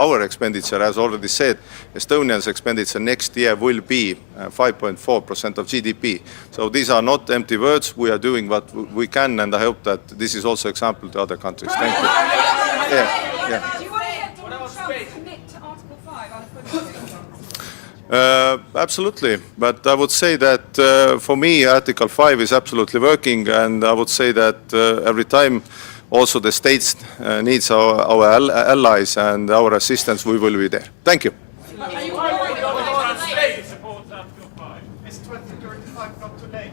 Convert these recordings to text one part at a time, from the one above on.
our expenditure, as already said, Estonia's expenditure next year will be 5.4% of GDP. So these are not empty words. We are doing what we can, and I hope that this is also example to other countries. Thank you. Yeah. Do you want to get Donald Trump to commit to Article 5 unequivocally? Absolutely, but I would say that for me Article 5 is absolutely working, and I would say that every time also the states needs our allies and our assistance, we will be there. Thank you. Are you worried about the state? Is 2035 not too late?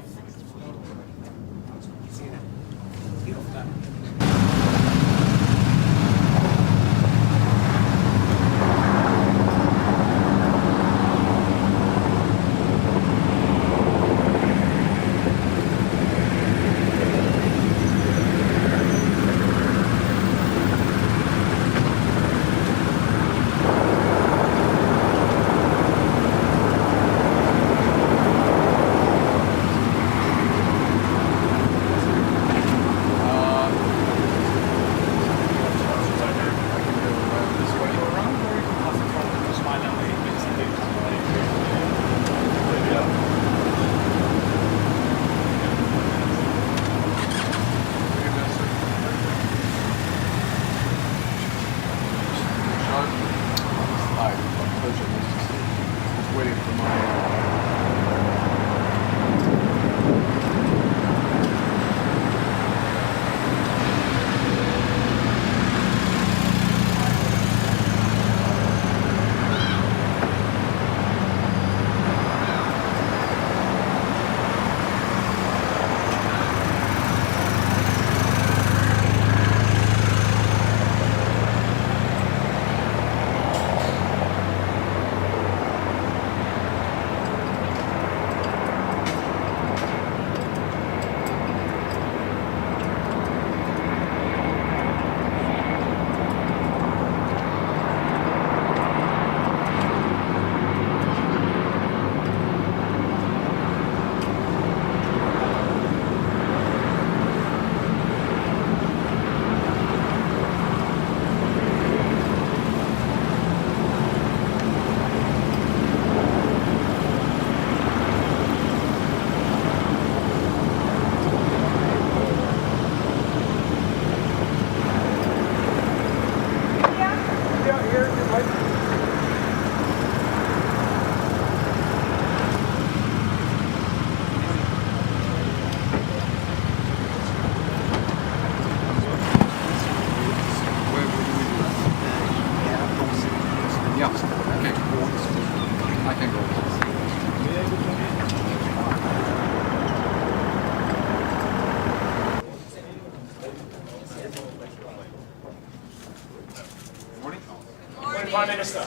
Prime Minister.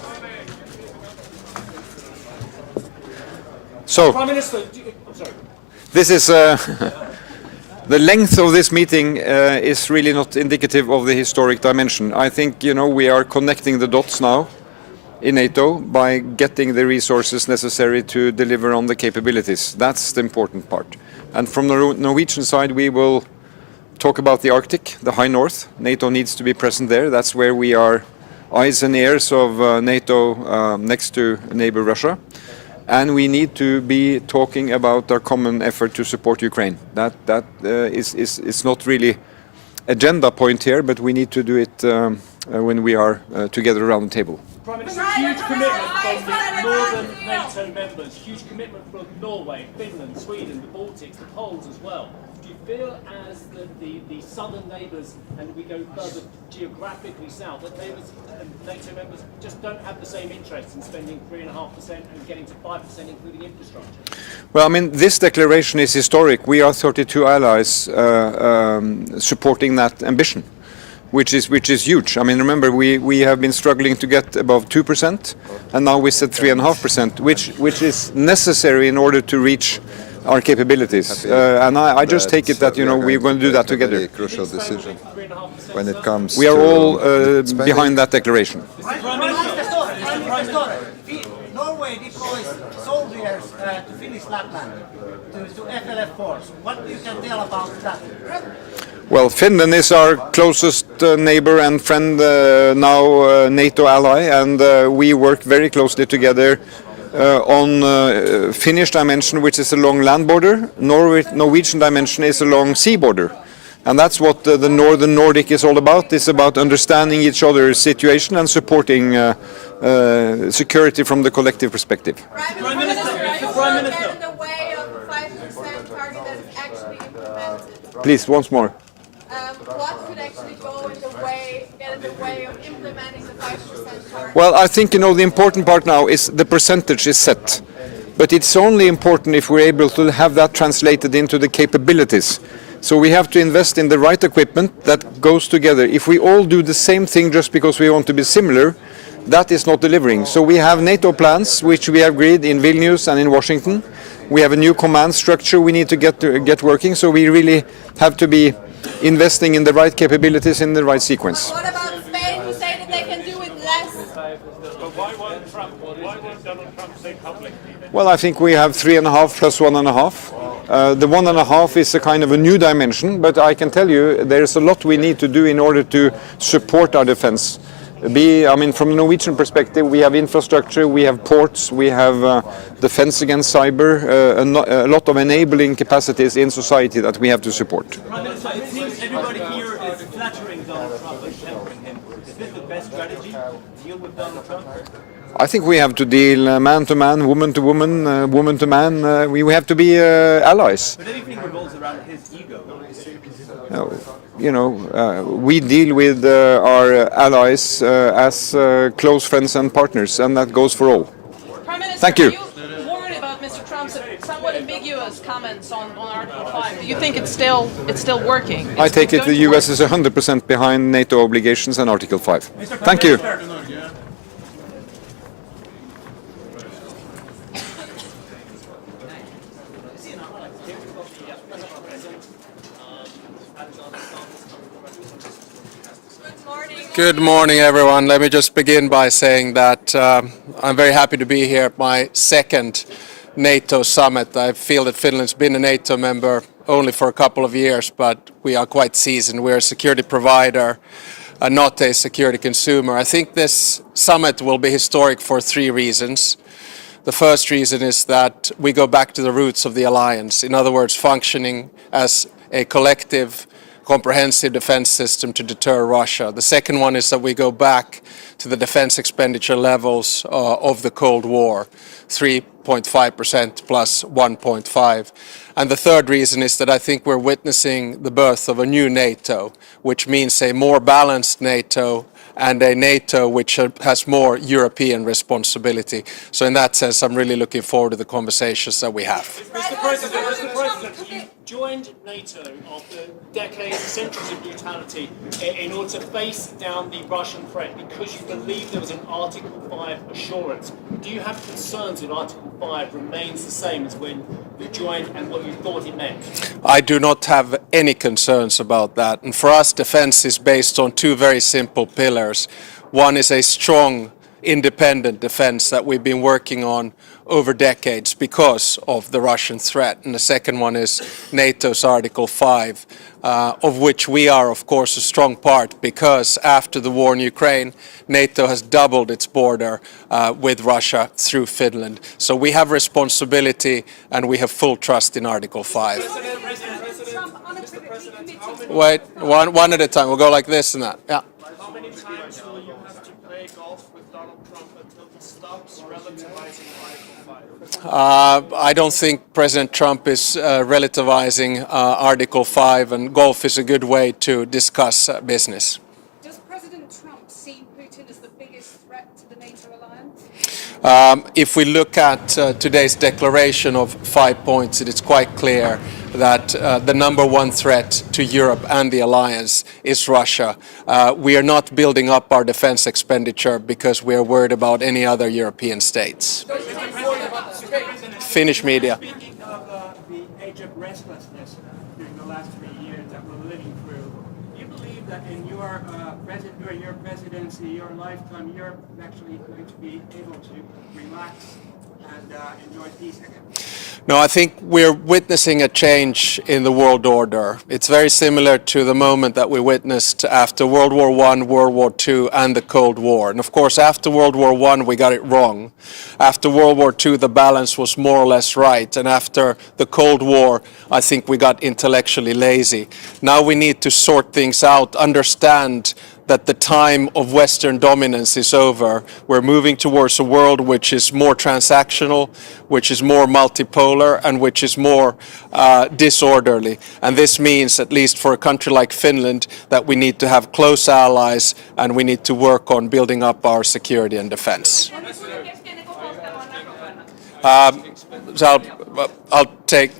So, Prime Minister, I'm sorry. this is the length of this meeting is really not indicative of the historic dimension. I think, you know, we are connecting the dots now in NATO by getting the resources necessary to deliver on the capabilities. That's the important part. And from the Norwegian side, we will talk about the Arctic, the high north. NATO needs to be present there. That's where we are eyes and ears of NATO next to neighbor Russia. And we need to be talking about our common effort to support Ukraine. That is not really agenda point here, but we need to do it when we are together around the table. Prime Minister, huge commitment from the northern NATO members, huge commitment from Norway, Finland, Sweden, the Baltics, the Poles as well. Do you feel as the southern neighbours, and we go further geographically south, that NATO members just don't have the same interest in spending 3.5% and getting to 5%, including infrastructure? Well, I mean, this declaration is historic. We are 32 allies supporting that ambition, which is huge. I mean, remember, we have been struggling to get above 2%, and now we said 3.5%, which is necessary in order to reach our capabilities. And I just take it that, you know, we're going to do that together. A crucial decision when it comes We are to all behind that declaration. Prime Minister, Norway deploys soldiers to Finnish Lapland, to FLF force. What you can tell about that? Well, Finland is our closest neighbor and friend, now NATO ally, and we work very closely together on Finnish dimension, which is along land border. Norwegian dimension is along sea border. And that's what the Northern Nordic is all about. It's about understanding each other's situation and supporting security from the collective perspective. Prime Minister, Prime Minister, get in the way of the 5% target that is actually implemented. Please, once more. What could actually get in the way of implementing the 5% target? Well, I think, the important part now is the percentage is set. But it's only important if we're able to have that translated into the capabilities. So we have to invest in the right equipment that goes together. If we all do the same thing just because we want to be similar, that is not delivering. So we have NATO plans, which we agreed in Vilnius and in Washington. We have a new command structure we need to get working. So we really have to be investing in the right capabilities in the right sequence. What about Spain, who say that they can do it less? But why won't Donald Trump say publicly? Well, I think we have 3.5 plus 1.5. The 1.5 is a kind of a new dimension, but I can tell you there's a lot we need to do in order to support our defense. From a Norwegian perspective, we have infrastructure, we have ports, we have defense against cyber, a lot of enabling capacities in society that we have to support. Prime Minister, it seems everybody here is flattering Donald Trump and tempering him. Is this the best strategy to deal with Donald Trump? I think we have to deal man to man, woman to woman, woman to man. We have to be allies. But everything revolves around his ego. We deal with our allies as close friends and partners, and that goes for all. Prime Minister, Thank you. Are you worried about Mr. Trump's somewhat ambiguous comments on Article 5? Do you think it's still working? I take it the U.S. is 100% behind NATO obligations and Article 5. Thank you. Good morning, everyone. Let me just begin by saying that I'm very happy to be here at my second NATO summit. I feel that Finland's been a NATO member only for a couple of years, but we are quite seasoned. We're a security provider, not a security consumer. I think this summit will be historic for three reasons. The first reason is that we go back to the roots of the alliance. In other words, functioning as a collective comprehensive defense system to deter Russia. The second one is that we go back to the defense expenditure levels of the Cold War, 3.5% plus 1.5. And the third reason is that I think we're witnessing the birth of a new NATO, which means a more balanced NATO and a NATO which has more European responsibility. So in that sense, I'm really looking forward to the conversations that we have. Mr. President, you joined NATO after decades, centuries of neutrality in order to face down the Russian threat because you believe there was an Article 5 assurance. Do you have concerns that Article 5 remains the same as when you joined and what you thought it meant? I do not have any concerns about that. And for us, defense is based on two very simple pillars. One is a strong, independent defense that we've been working on over decades because of the Russian threat. And the second one is NATO's Article 5, of which we are, of course, a strong part because after the war in Ukraine, NATO has doubled its border with Russia through Finland. So we have responsibility and we have full trust in Article 5. Wait, one at a time. We'll go like this and that. Yeah. How many times will you have to play golf with Donald Trump until he stops relativizing Article 5? I don't think President Trump is relativizing Article 5, and golf is a good way to discuss business. Does President Trump see Putin as the biggest threat to the NATO alliance? If we look at today's declaration of 5 points, it is quite clear that the number one threat to Europe and the alliance is Russia. We are not building up our defense expenditure because we are worried about any other European states. Finnish media. Speaking of the age of restlessness during the last 3 years that we're living through, do you believe that in your during your presidency, your lifetime, you're actually going to be able to relax and enjoy peace again? No, I think we're witnessing a change in the world order. It's very similar to the moment that we witnessed after World War I, World War II, and the Cold War. And of course, after World War I, we got it wrong. After World War II, the balance was more or less right. And after the Cold War, I think we got intellectually lazy. Now we need to sort things out, understand that the time of Western dominance is over. We're moving towards a world which is more transactional, which is more multipolar, and which is more disorderly. And this means, at least for a country like Finland, that we need to have close allies and we need to work on building up our security and defense. I'll take.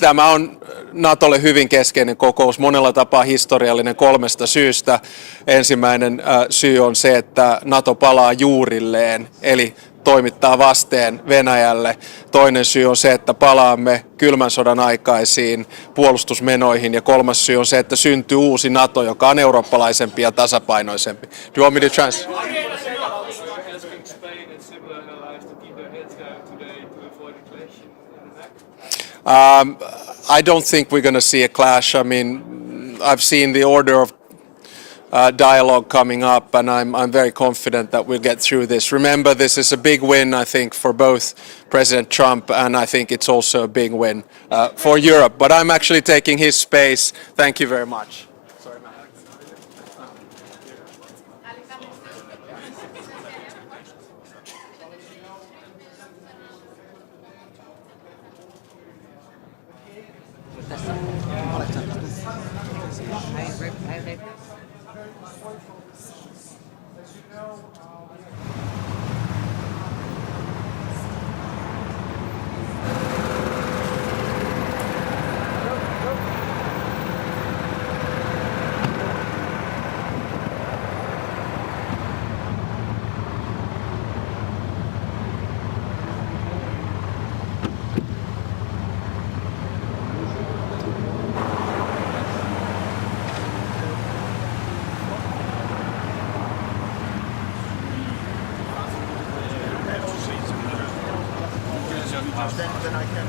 Tämä on NATOlle hyvin keskeinen kokous, monella tapaa historiallinen 3 syystä. Ensimmäinen syy on se, että NATO palaa juurilleen, eli toimittaa vasteen Venäjälle. Toinen syy on se, että palaamme kylmän sodan aikaisiin puolustusmenoihin. Ja 3. syy on se, että syntyy uusi NATO, joka on eurooppalaisempi ja tasapainoisempi. Do you want me to translate? I don't think we're going to see a clash. I mean, I've seen the order of dialogue coming up, and I'm very confident that we'll get through this. Remember, this is a big win, I think, for both President Trump, and I think it's also a big win for Europe. But I'm actually taking his space. Thank you very much. Then I can.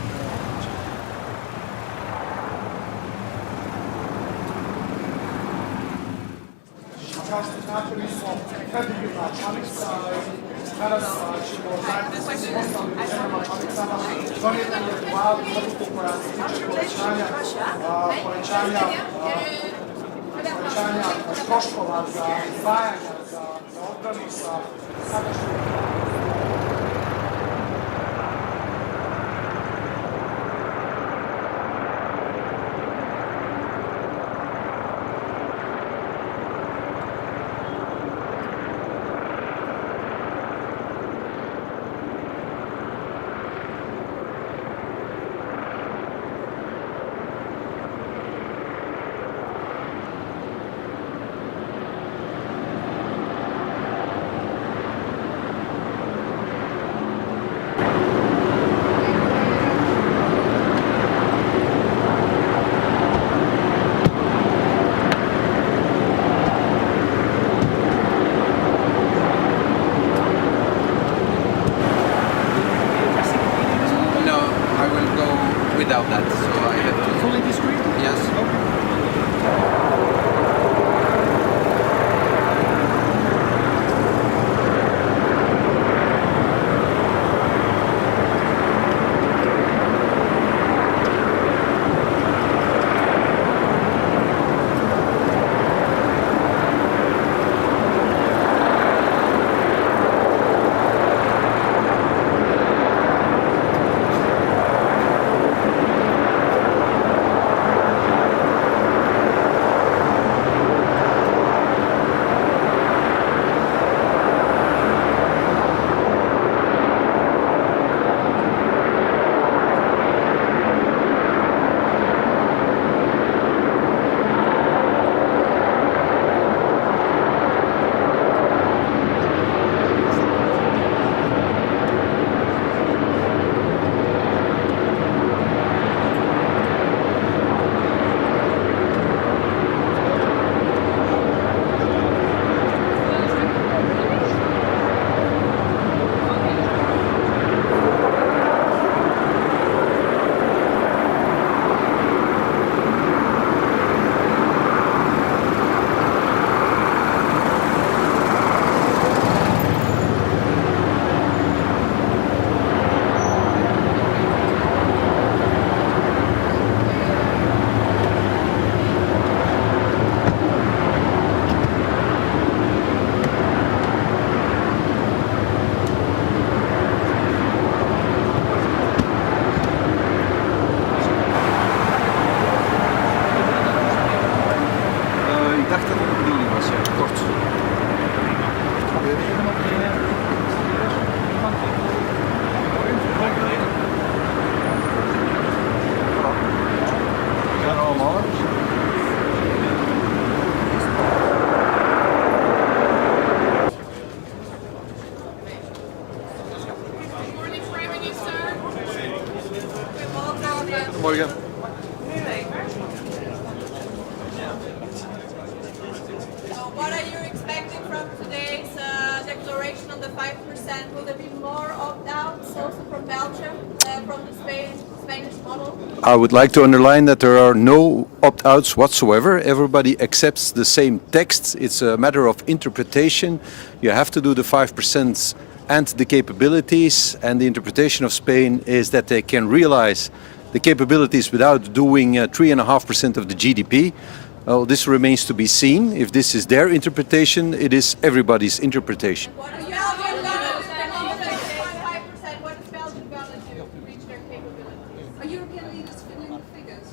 Without that, so I have to... Fully discreet? Yes. Goedemorgen. What are you expecting from today's declaration on the 5%? Will there be more opt-outs also from Belgium, from the Spanish model? I would like to underline that there are no opt-outs whatsoever. Everybody accepts the same text. It's a matter of interpretation. You have to do the 5% and the capabilities, and the interpretation of Spain is that they can realize the capabilities without doing 3.5% of the GDP. Well, this remains to be seen. If this is their interpretation, it is everybody's interpretation. What is Belgium going to do? 5%. What is Belgium going to do to reach their capabilities? Are European leaders fiddling the figures?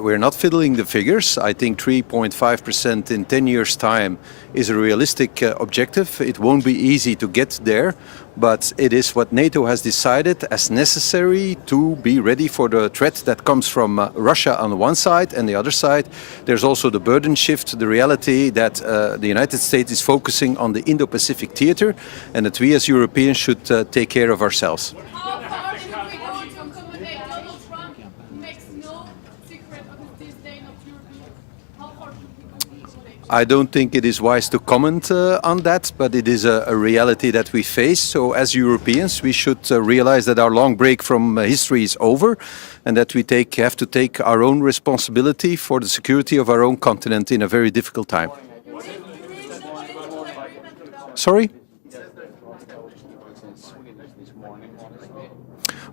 We're not fiddling the figures. I think 3.5% in 10 years' time is a realistic objective. It won't be easy to get there, but it is what NATO has decided as necessary to be ready for the threat that comes from Russia on one side, and the other side there's also the burden shift, the reality that the United States is focusing on the Indo-Pacific theater, and that we as Europeans should take care of ourselves. How far should we go to accommodate Donald Trump, who makes no secret of his disdain of Europeans? How far should we go to accommodate? I don't think it is wise to comment on that, but it is a reality that we face. So as Europeans, we should realize that our long break from history is over, and that we have to take our own responsibility for the security of our own continent in a very difficult time. Sorry?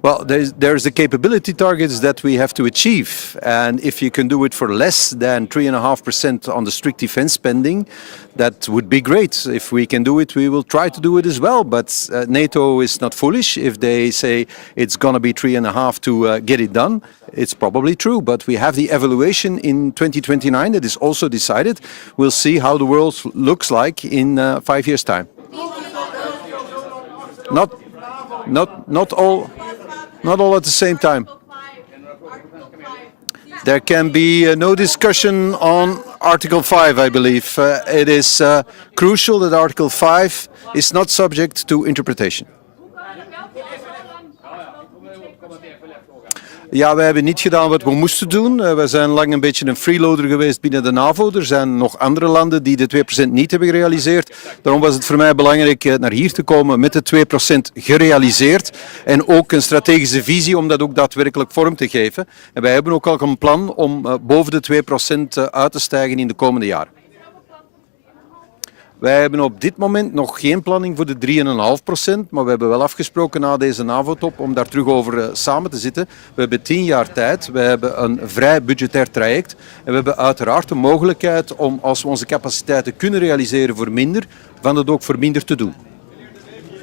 Well, there's the capability targets that we have to achieve, and if you can do it for less than 3.5% on the strict defense spending, that would be great. If we can do it, we will try to do it as well, but NATO is not foolish. If they say it's going to be 3.5 to get it done, it's probably true, but we have the evaluation in 2029 that is also decided. We'll see how the world looks like in 5 years' time. Not all at the same time. There can be no discussion on Article 5, I believe. It is crucial that Article 5 is not subject to interpretation. Ja, wij hebben niet gedaan wat we moesten doen. We zijn lang een beetje een freeloader geweest binnen de NAVO. Er zijn nog andere landen die de 2% niet hebben gerealiseerd. Daarom was het voor mij belangrijk naar hier te komen met de 2% gerealiseerd. En ook een strategische visie om dat ook daadwerkelijk vorm te geven. En wij hebben ook al een plan om boven de 2% uit te stijgen in de komende jaren. Wij hebben op dit moment nog geen planning voor de 3,5%, maar we hebben wel afgesproken na deze NAVO-top om daar terug over samen te zitten. We hebben 10 jaar tijd, we hebben een vrij budgetair traject en we hebben uiteraard de mogelijkheid om, als we onze capaciteiten kunnen realiseren voor minder, van het ook voor minder te doen.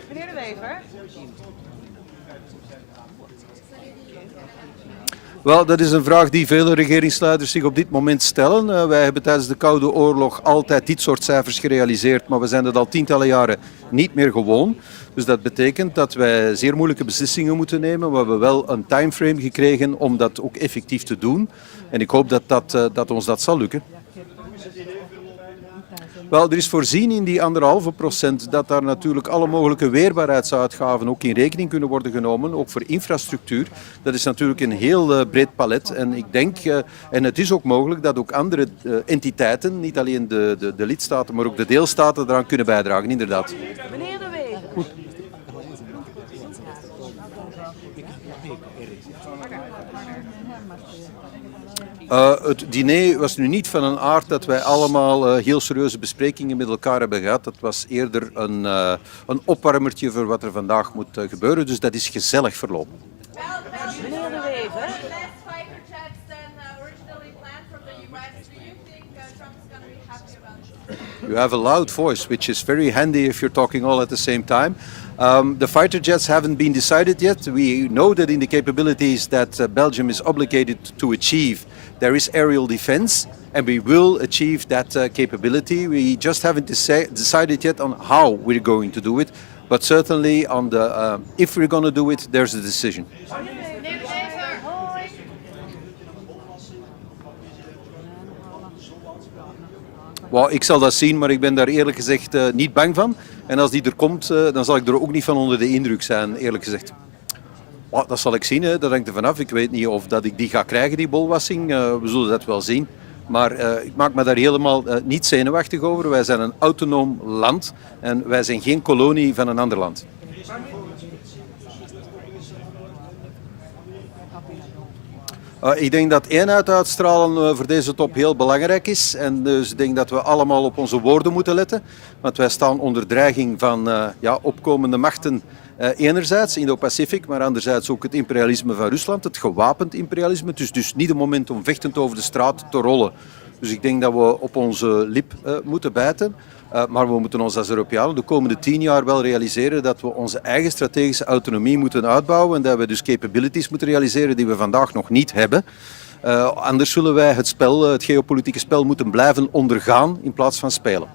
Meneer De Wever. Wel, dat is een vraag die vele regeringsleiders zich op dit moment stellen. Wij hebben tijdens de Koude Oorlog altijd dit soort cijfers gerealiseerd, maar we zijn dat al tientallen jaren niet meer gewoon. Dus dat betekent dat wij zeer moeilijke beslissingen moeten nemen. We hebben wel een timeframe gekregen om dat ook effectief te doen. En ik hoop dat ons dat zal lukken. Wel, er is voorzien in die 1,5% dat daar natuurlijk alle mogelijke weerbaarheidsuitgaven ook in rekening kunnen worden genomen, ook voor infrastructuur. Dat is natuurlijk een heel breed palet en ik denk, en het is ook mogelijk dat ook andere entiteiten, niet alleen de lidstaten, maar ook de deelstaten eraan kunnen bijdragen, inderdaad. Meneer De Wever. Goed. Het diner was nu niet van een aard dat wij allemaal heel serieuze besprekingen met elkaar hebben gehad. Dat was eerder een opwarmertje voor wat er vandaag moet gebeuren. Dus dat is gezellig verlopen. Meneer De Wever. You have a loud voice, which is very handy if you're talking all at the same time. The fighter jets haven't been decided yet. We know that in the capabilities that Belgium is obligated to achieve, there is aerial defense, and we will achieve that capability. We just haven't decided yet on how we're going to do it, but certainly on the if we're going to do it, there's a decision. Well, ik zal dat zien, maar ik ben daar eerlijk gezegd niet bang van. En als die er komt, dan zal ik er ook niet van onder de indruk zijn, eerlijk gezegd. Dat zal ik zien, hè. Dat hangt er vanaf. Ik weet niet of dat ik die ga krijgen, die bolwassing. We zullen dat wel zien. Maar ik maak me daar helemaal niet zenuwachtig over. Wij zijn een autonoom land en wij zijn geen kolonie van een ander land. Ik denk dat eenheid uitstralen voor deze top heel belangrijk is. En dus ik denk dat we allemaal op onze woorden moeten letten. Want wij staan onder dreiging van opkomende machten. Enerzijds Indo-Pacific, maar anderzijds ook het imperialisme van Rusland, het gewapend imperialisme. Het is dus niet het moment om vechtend over de straat te rollen. Dus ik denk dat we op onze lip moeten bijten. Maar we moeten ons als Europeanen de komende 10 jaar wel realiseren dat we onze eigen strategische autonomie moeten uitbouwen en dat we dus capabilities moeten realiseren die we vandaag nog niet hebben. Anders zullen wij het geopolitieke spel moeten blijven ondergaan in plaats van spelen.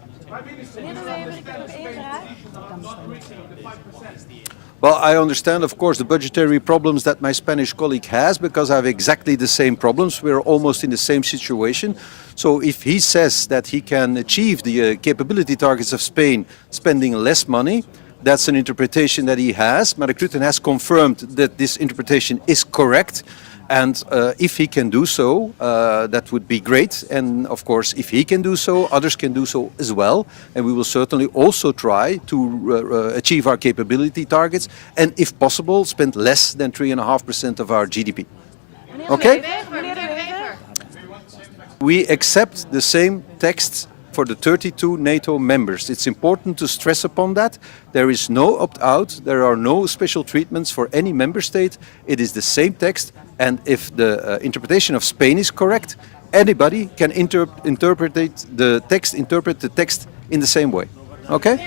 Well, I understand, of course, the budgetary problems that my Spanish colleague has, because I have exactly the same problems. We're almost in the same situation. So if he says that he can achieve the capability targets of Spain spending less money, that's an interpretation that he has. Mark Rutte has confirmed that this interpretation is correct. And if he can do so, that would be great. And of course, if he can do so, others can do so as well. And we will certainly also try to achieve our capability targets. And if possible, spend less than 3.5% of our GDP. Okay? We accept the same text for the 32 NATO members. It's important to stress upon that. There is no opt-out. There are no special treatments for any member state. It is the same text. And if the interpretation of Spain is correct, anybody can interpret the text in the same way. Okay?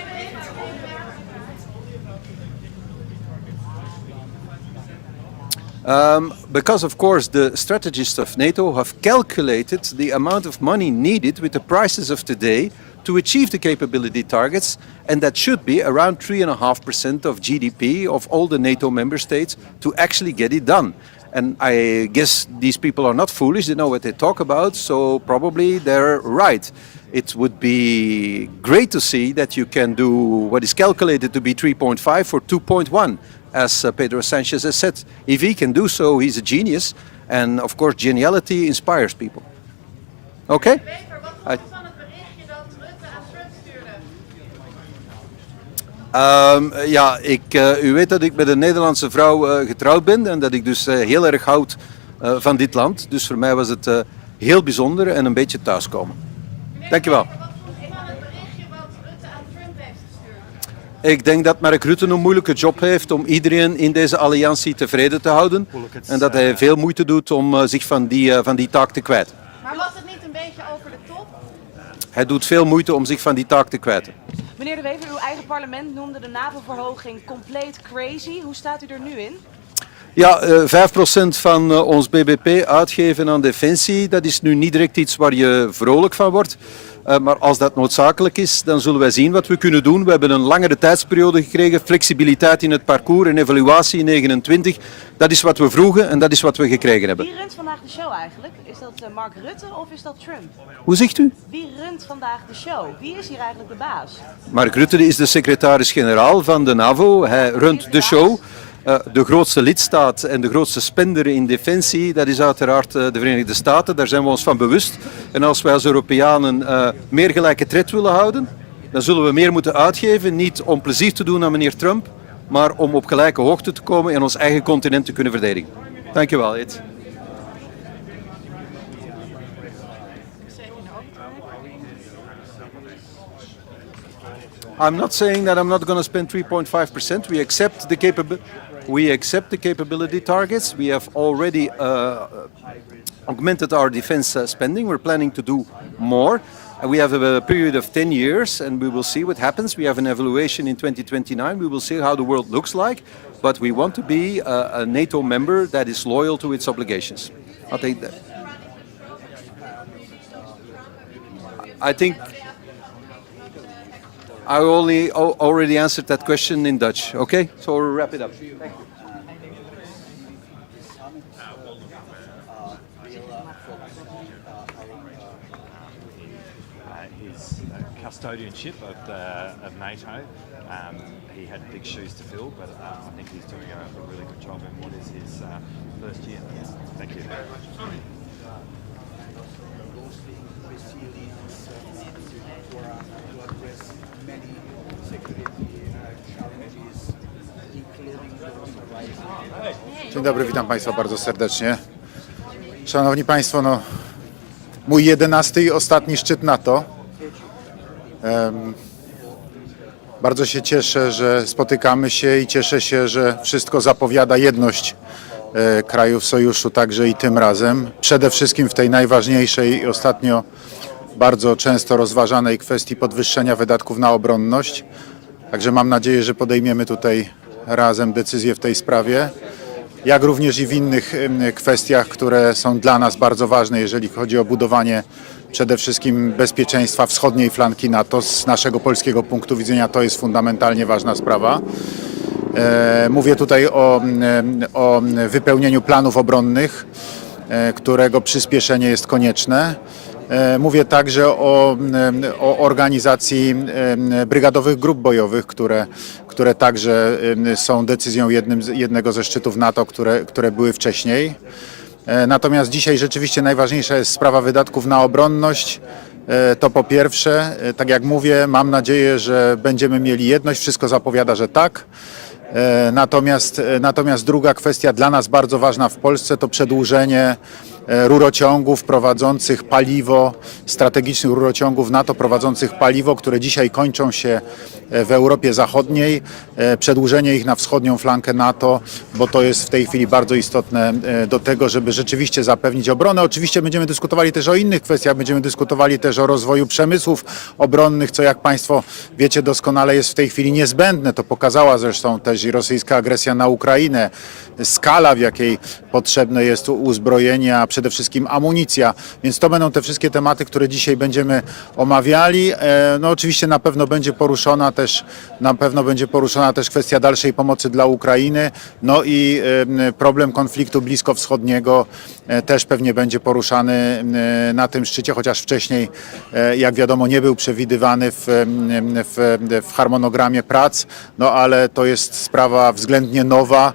Because, of course, the strategists of NATO have calculated the amount of money needed with the prices of today to achieve the capability targets, and that should be around 3.5% of GDP of all the NATO member states to actually get it done. And I guess these people are not foolish, they know what they talk about, so probably they're right. It would be great to see that you can do what is calculated to be 3.5 for 2.1, as Pedro Sanchez has said. If he can do so, he's a genius, and of course geniality inspires people. Okay? U weet dat ik met een Nederlandse vrouw getrouwd ben en dat ik dus heel erg houd van dit land. Dus voor mij was het heel bijzonder en een beetje thuiskomen. Dankjewel. Ik denk dat Mark Rutte een moeilijke job heeft om iedereen in deze alliantie tevreden te houden. En dat hij veel moeite doet om zich van die taak te kwijten. Maar was het niet een beetje over de top? Hij doet veel moeite om zich van die taak te kwijten. Meneer De Wever, uw eigen parlement noemde de NAVO-verhoging compleet crazy. Hoe staat u er nu in? Ja, 5% van ons bbp uitgeven aan defensie, dat is nu niet direct iets waar je vrolijk van wordt. Maar als dat noodzakelijk is, dan zullen wij zien wat we kunnen doen. We hebben een langere tijdsperiode gekregen, flexibiliteit in het parcours en evaluatie in 29. Dat is wat we vroegen en dat is wat we gekregen hebben. Wie runt vandaag de show eigenlijk? Is dat Mark Rutte of is dat Trump? Hoe zegt u? Wie runt vandaag de show? Wie is hier eigenlijk de baas? Mark Rutte is de secretaris-generaal van de NAVO. Hij runt de show. De grootste lidstaat en de grootste spender in defensie, dat is uiteraard de Verenigde Staten. Daar zijn we ons van bewust. En als wij als Europeanen meer gelijke tred willen houden, dan zullen we meer moeten uitgeven. Niet om plezier te doen aan meneer Trump, maar om op gelijke hoogte te komen en ons eigen continent te kunnen verdedigen. Dank je wel, Ed. I'm not saying that I'm not going to spend 3.5%. We accept the capability targets. We have already augmented our defense spending. We're planning to do more. We have a period of 10 years and we will see what happens. We have an evaluation in 2029. We will see how the world looks like. But we want to be a NATO member that is loyal to its obligations. I think I already answered that question in Dutch. Okay, so we'll wrap it up. Thank you. His custodianship of NATO. He had big shoes to fill, but I think he's doing a really good job in what is his first year. Thank you. Dzień dobry, witam Państwa bardzo serdecznie. Szanowni Państwo, no, mój 11. i ostatni szczyt NATO. Bardzo się cieszę, że spotykamy się i cieszę się, że wszystko zapowiada jedność krajów sojuszu także i tym razem. Przede wszystkim w tej najważniejszej i ostatnio bardzo często rozważanej kwestii podwyższenia wydatków na obronność. Także mam nadzieję, że podejmiemy tutaj razem decyzję w tej sprawie, jak również i w innych kwestiach, które są dla nas bardzo ważne, jeżeli chodzi o budowanie przede wszystkim bezpieczeństwa wschodniej flanki NATO. Z naszego polskiego punktu widzenia to jest fundamentalnie ważna sprawa. Mówię tutaj o wypełnieniu planów obronnych, którego przyspieszenie jest konieczne. Mówię także o organizacji brygadowych grup bojowych, które także są decyzją jednego ze szczytów NATO, które były wcześniej. Natomiast dzisiaj rzeczywiście najważniejsza jest sprawa wydatków na obronność. To po pierwsze, tak jak mówię, mam nadzieję, że będziemy mieli jedność. Wszystko zapowiada, że tak. Natomiast druga kwestia dla nas bardzo ważna w Polsce to przedłużenie rurociągów prowadzących paliwo, strategicznych rurociągów NATO prowadzących paliwo, które dzisiaj kończą się w Europie Zachodniej. Przedłużenie ich na wschodnią flankę NATO, bo to jest w tej chwili bardzo istotne do tego, żeby rzeczywiście zapewnić obronę. Oczywiście będziemy dyskutowali też o innych kwestiach, będziemy dyskutowali też o rozwoju przemysłów obronnych, co jak Państwo wiecie doskonale jest w tej chwili niezbędne. To pokazała zresztą też i rosyjska agresja na Ukrainę, skala w jakiej potrzebne jest uzbrojenie, a przede wszystkim amunicja. Więc to będą te wszystkie tematy, które dzisiaj będziemy omawiali. No oczywiście na pewno będzie poruszona też kwestia dalszej pomocy dla Ukrainy. No i problem konfliktu bliskowschodniego też pewnie będzie poruszany na tym szczycie, chociaż wcześniej, jak wiadomo, nie był przewidywany w harmonogramie prac, no ale to jest sprawa względnie nowa.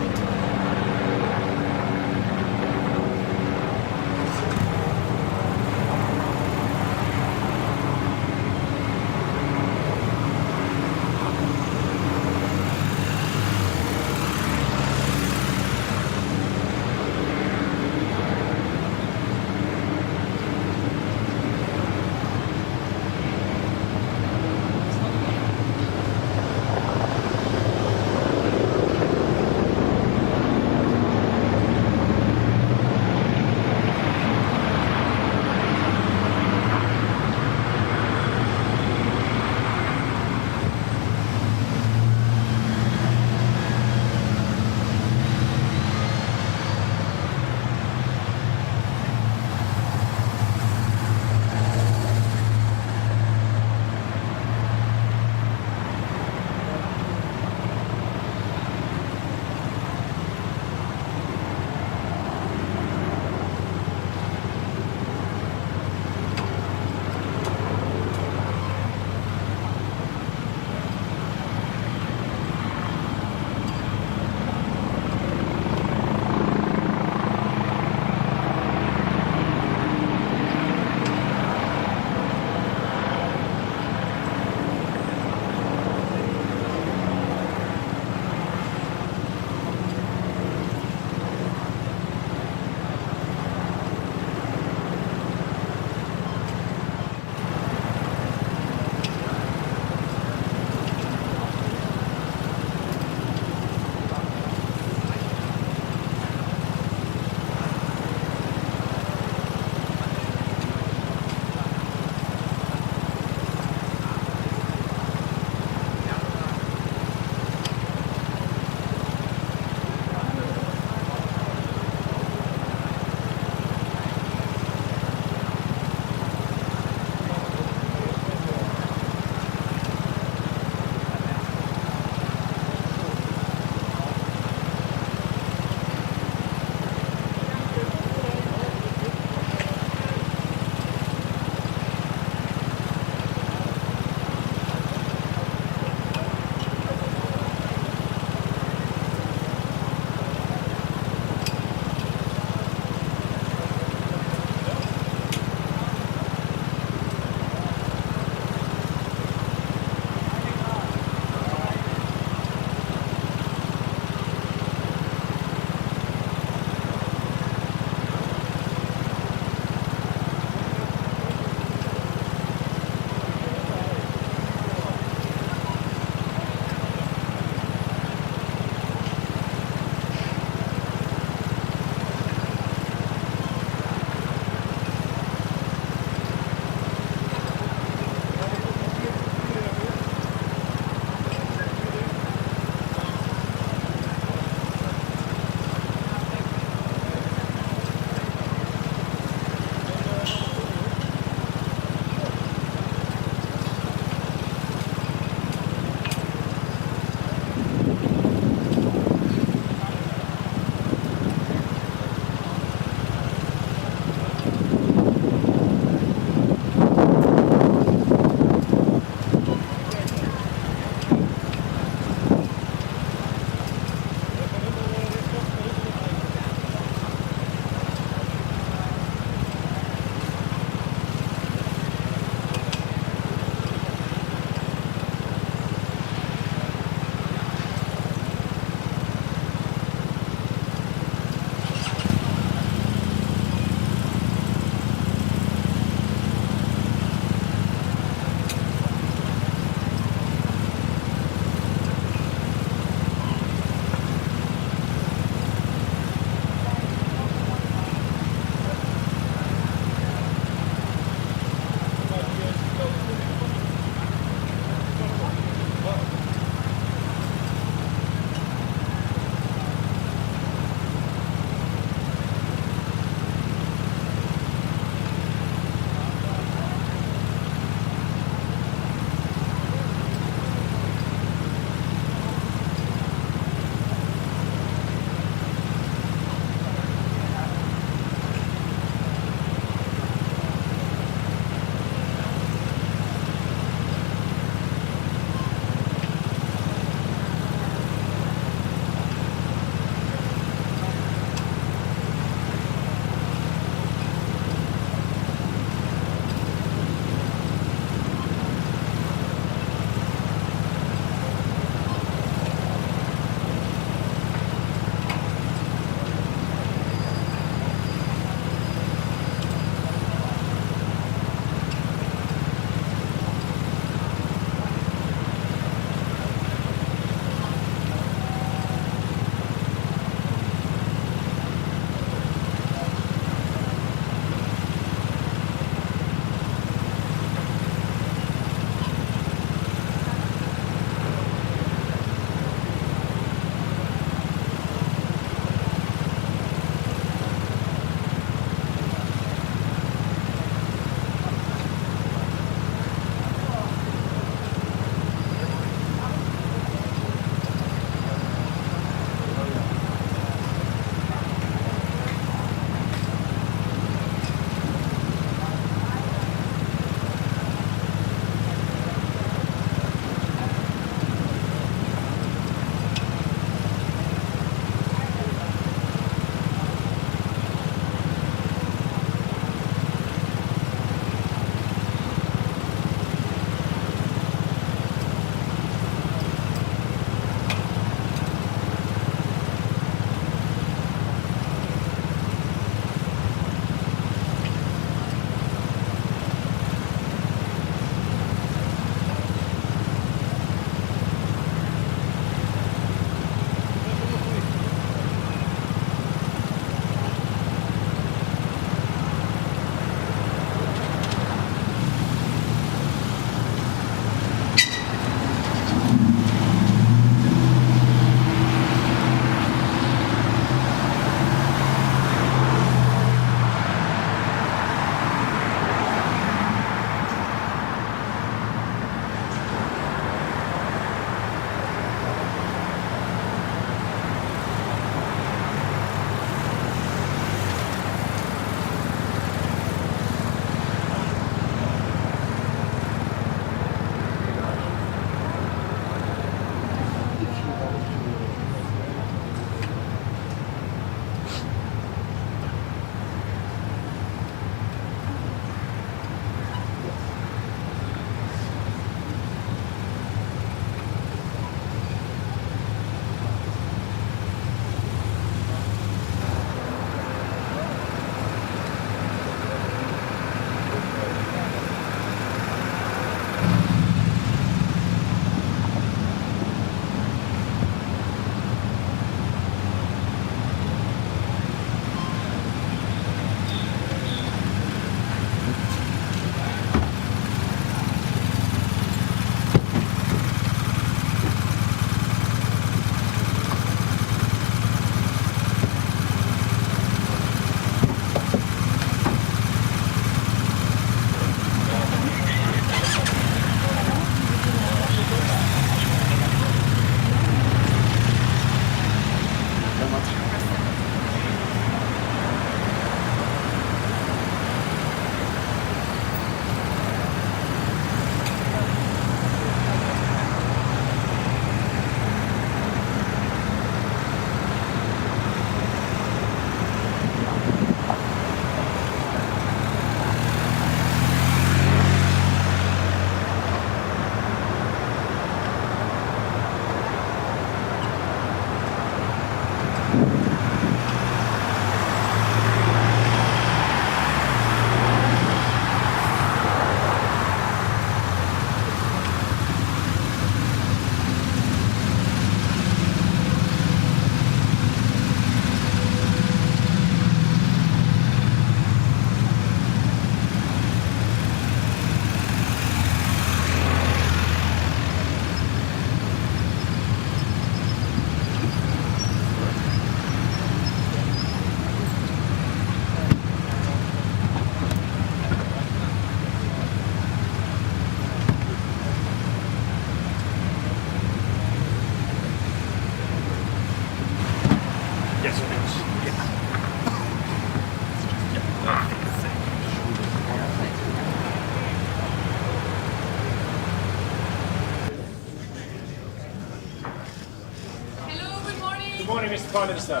Prime Minister.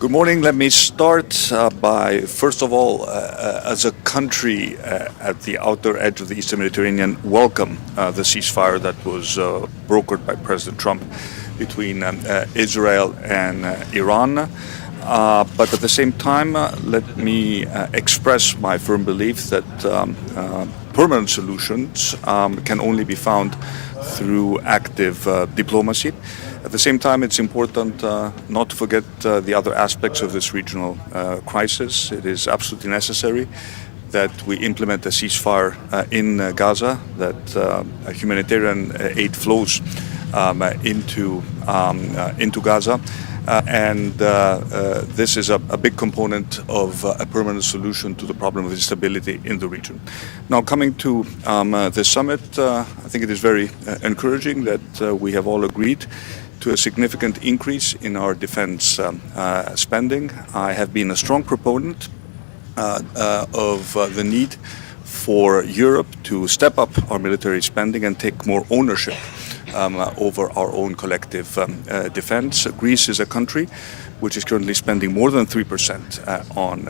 Good morning. Let me start by, first of all, as a country at the outer edge of the Eastern Mediterranean, welcome the ceasefire that was brokered by President Trump between Israel and Iran. But at the same time, let me express my firm belief that permanent solutions can only be found through active diplomacy. At the same time, it's important not to forget the other aspects of this regional crisis. It is absolutely necessary that we implement a ceasefire in Gaza, that humanitarian aid flows into Gaza. And this is a big component of a permanent solution to the problem of instability in the region. Now, coming to the summit, I think it is very encouraging that we have all agreed to a significant increase in our defense spending. I have been a strong proponent of the need for Europe to step up our military spending and take more ownership over our own collective defense. Greece is a country which is currently spending more than 3% on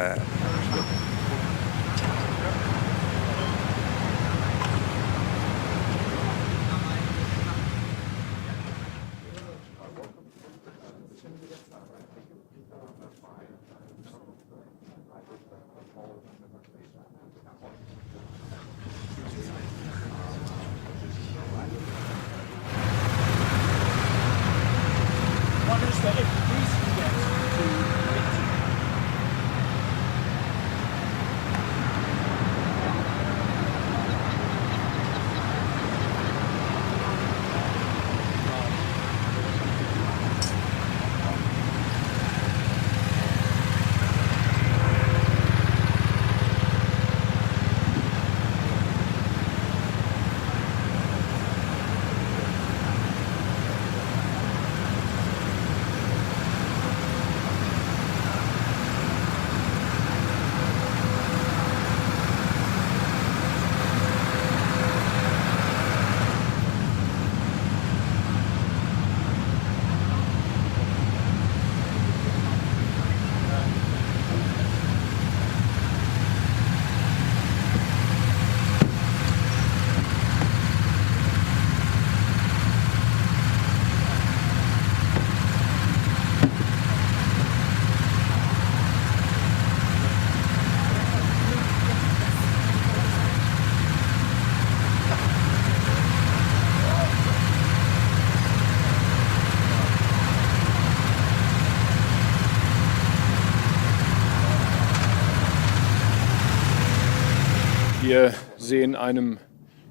Wir sehen einem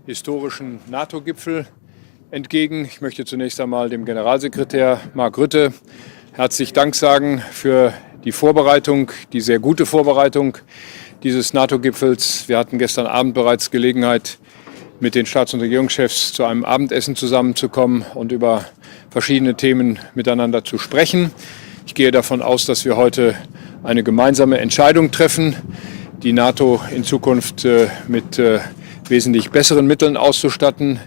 historischen NATO-Gipfel entgegen. Ich möchte zunächst einmal dem Generalsekretär Mark Rutte herzlich Dank sagen für die Vorbereitung, die sehr gute Vorbereitung dieses NATO-Gipfels. Wir hatten gestern Abend bereits Gelegenheit, mit den Staats- und Regierungschefs zu einem Abendessen zusammenzukommen und über verschiedene Themen miteinander zu sprechen. Ich gehe davon aus, dass wir heute eine gemeinsame Entscheidung treffen, die NATO in Zukunft mit wesentlich besseren Mitteln auszustatten.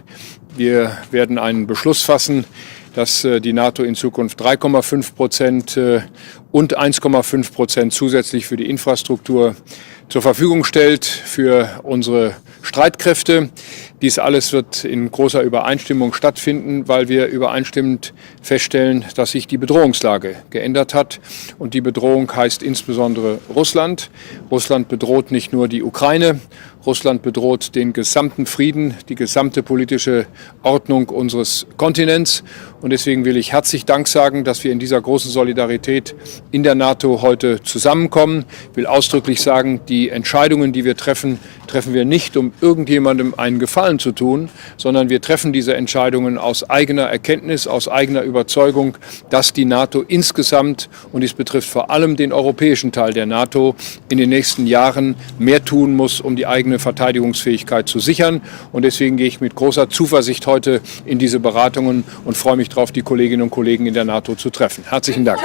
Wir werden einen Beschluss fassen, dass die NATO in Zukunft 3,5% und 1,5% zusätzlich für die Infrastruktur zur Verfügung stellt für unsere Streitkräfte. Dies alles wird in großer Übereinstimmung stattfinden, weil wir übereinstimmend feststellen, dass sich die Bedrohungslage geändert hat. Und die Bedrohung heißt insbesondere Russland. Russland bedroht nicht nur die Ukraine, Russland bedroht den gesamten Frieden, die gesamte politische Ordnung unseres Kontinents. Und deswegen will ich herzlich Dank sagen, dass wir in dieser großen Solidarität in der NATO heute zusammenkommen. Ich will ausdrücklich sagen, die Entscheidungen, die wir treffen, treffen wir nicht, um irgendjemandem einen Gefallen zu tun, sondern wir treffen diese Entscheidungen aus eigener Erkenntnis, aus eigener Überzeugung, dass die NATO insgesamt, und dies betrifft vor allem den europäischen Teil der NATO, in den nächsten Jahren mehr tun muss, um die eigene Verteidigungsfähigkeit zu sichern. Und deswegen gehe ich mit großer Zuversicht heute in diese Beratungen und freue mich darauf, die Kolleginnen und Kollegen in der NATO zu treffen. Herzlichen Dank.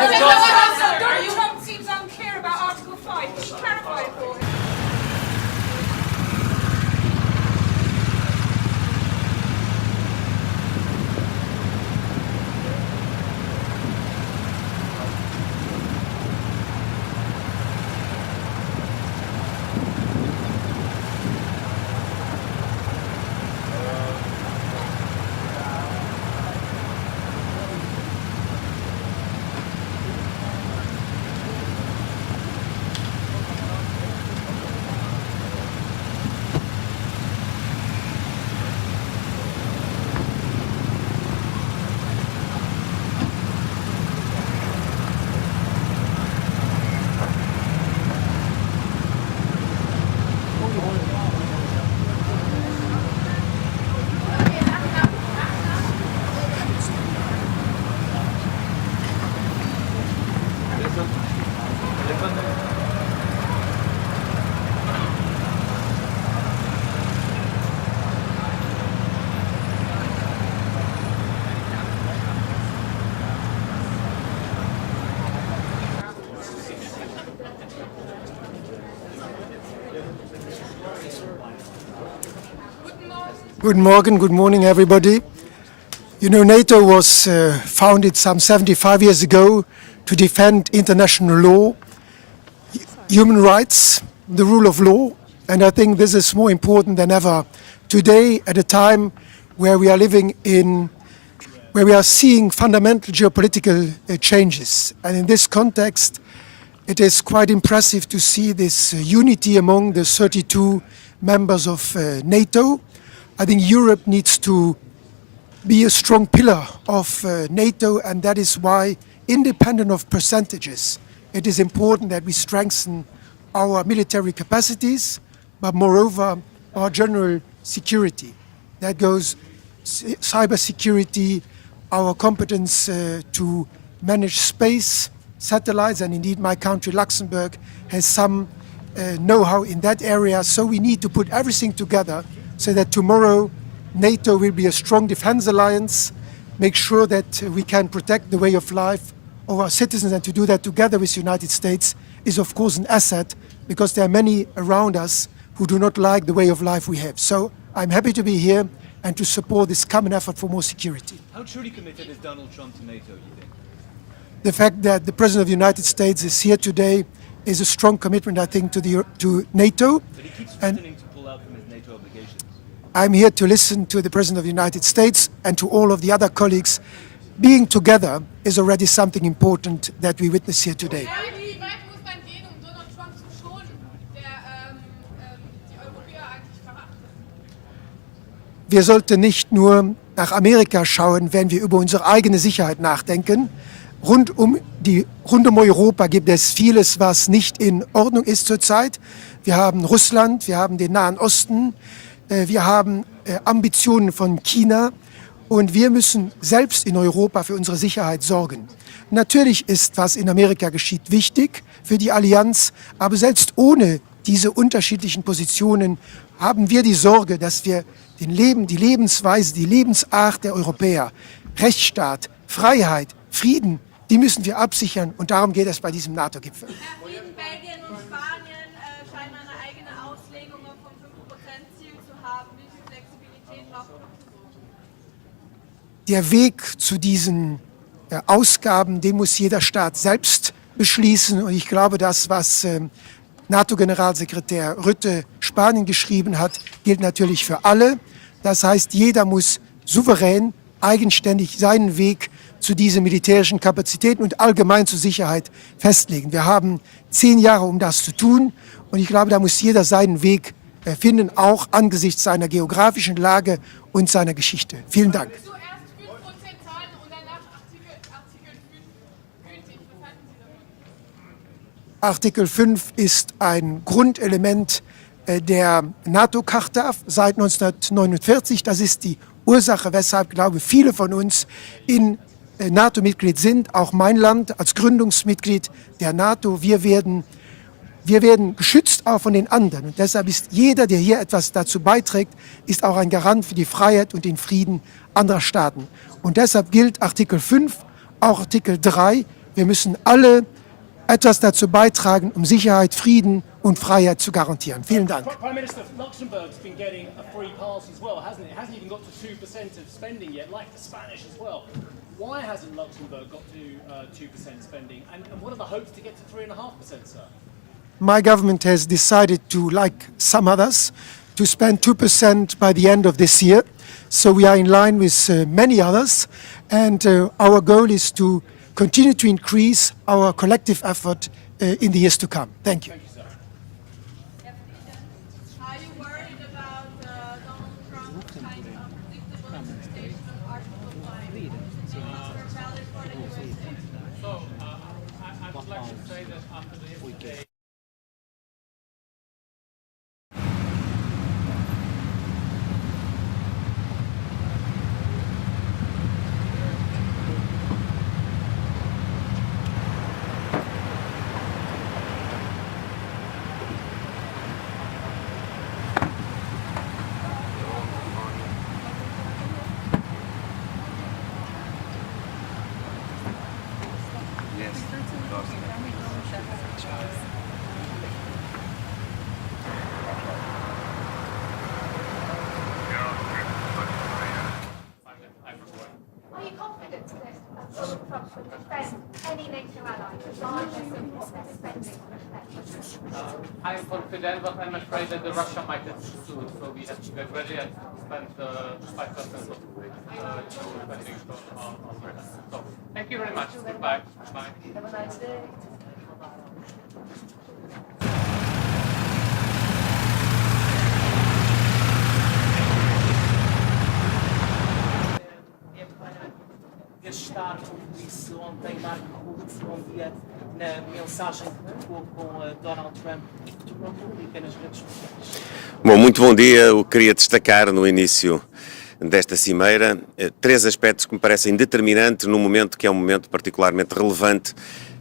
Good morning, everybody. You know, NATO was founded some 75 years ago to defend international law, human rights, the rule of law, and I think this is more important than ever today at a time where we are living in, where we are seeing fundamental geopolitical changes. And in this context, it is quite impressive to see this unity among the 32 members of NATO. I think Europe needs to be a strong pillar of NATO, and that is why, independent of percentages, it is important that we strengthen our military capacities, but moreover, our general security. That goes cyber security, our competence to manage space, satellites, and indeed my country, Luxembourg, has some know-how in that area. So we need to put everything together so that tomorrow NATO will be a strong defense alliance, make sure that we can protect the way of life of our citizens, and to do that together with the United States is of course an asset, because there are many around us who do not like the way of life we have. So I'm happy to be here and to support this common effort for more security. How truly committed is Donald Trump to NATO, you think? The fact that the President of the United States is here today is a strong commitment, I think, to NATO. But he keeps threatening to pull out from his NATO obligations. I'm here to listen to the President of the United States and to all of the other colleagues. Being together is already something important that we witness here today. Wir sollten nicht nur nach Amerika schauen, wenn wir über unsere eigene Sicherheit nachdenken. Rund um Europa gibt es vieles, was nicht in Ordnung ist zurzeit. Wir haben Russland, wir haben den Nahen Osten, wir haben Ambitionen von China und wir müssen selbst in Europa für unsere Sicherheit sorgen. Natürlich ist, was in Amerika geschieht, wichtig für die Allianz, aber selbst ohne diese unterschiedlichen Positionen haben wir die Sorge, dass wir die Lebensweise, die Lebensart der Europäer, Rechtsstaat, Freiheit, Frieden, die müssen wir absichern, und darum geht es bei diesem NATO-Gipfel. Belgien und Spanien scheinen eine eigene Auslegung vom 5%-Ziel zu haben. Wie viel Flexibilität braucht man? Der Weg zu diesen Ausgaben, den muss jeder Staat selbst beschließen, und ich glaube, das, was NATO-Generalsekretär Rutte Spanien geschrieben hat, gilt natürlich für alle. Das heißt, jeder muss souverän, eigenständig seinen Weg zu diesen militärischen Kapazitäten und allgemein zur Sicherheit festlegen. Wir haben 10 Jahre, um das zu tun, und ich glaube, da muss jeder seinen Weg finden, auch angesichts seiner geografischen Lage und seiner Geschichte. Vielen Dank. Artikel 5 ist ein Grundelement der NATO-Charta seit 1949. Das ist die Ursache, weshalb, glaube ich, viele von uns in NATO-Mitglied sind. Auch mein Land als Gründungsmitglied der NATO. Wir werden geschützt auch von den anderen. Und deshalb ist jeder, der hier etwas dazu beiträgt, ist auch ein Garant für die Freiheit und den Frieden anderer Staaten. Und deshalb gilt Artikel 5, auch Artikel 3. Wir müssen alle etwas dazu beitragen, um Sicherheit, Frieden und Freiheit zu garantieren. Vielen Dank. Prime Minister, Luxembourg's been getting a free pass as well, hasn't it? It hasn't even got to 2% of spending yet, like the Spanish as well. Why hasn't Luxembourg got to 2% spending? And what are the hopes to get to 3.5%, sir? My government has decided to, like some others, to spend 2% by the end of this year. So we are in line with many others, and our goal is to continue to increase our collective effort in the years to come. Thank you. Are you worried about Donald Trump's kind of predictable interpretation of Article 5? Is it no longer valid for the USA? So, I would like to say that after the yesterday I am confident, but I'm afraid that the Russia might have stood, so we have to get ready and spend 5% of spending on Russia. So, thank you very much. Goodbye. Bye. Have a nice day. Gastar tudo isso ontem, Marco Rutte, bom dia, na mensagem que tocou com Donald Trump, tornou pública nas redes sociais. Bom, muito bom dia. Eu queria destacar no início desta cimeira 3 aspectos que me parecem determinantes num momento que é um momento particularmente relevante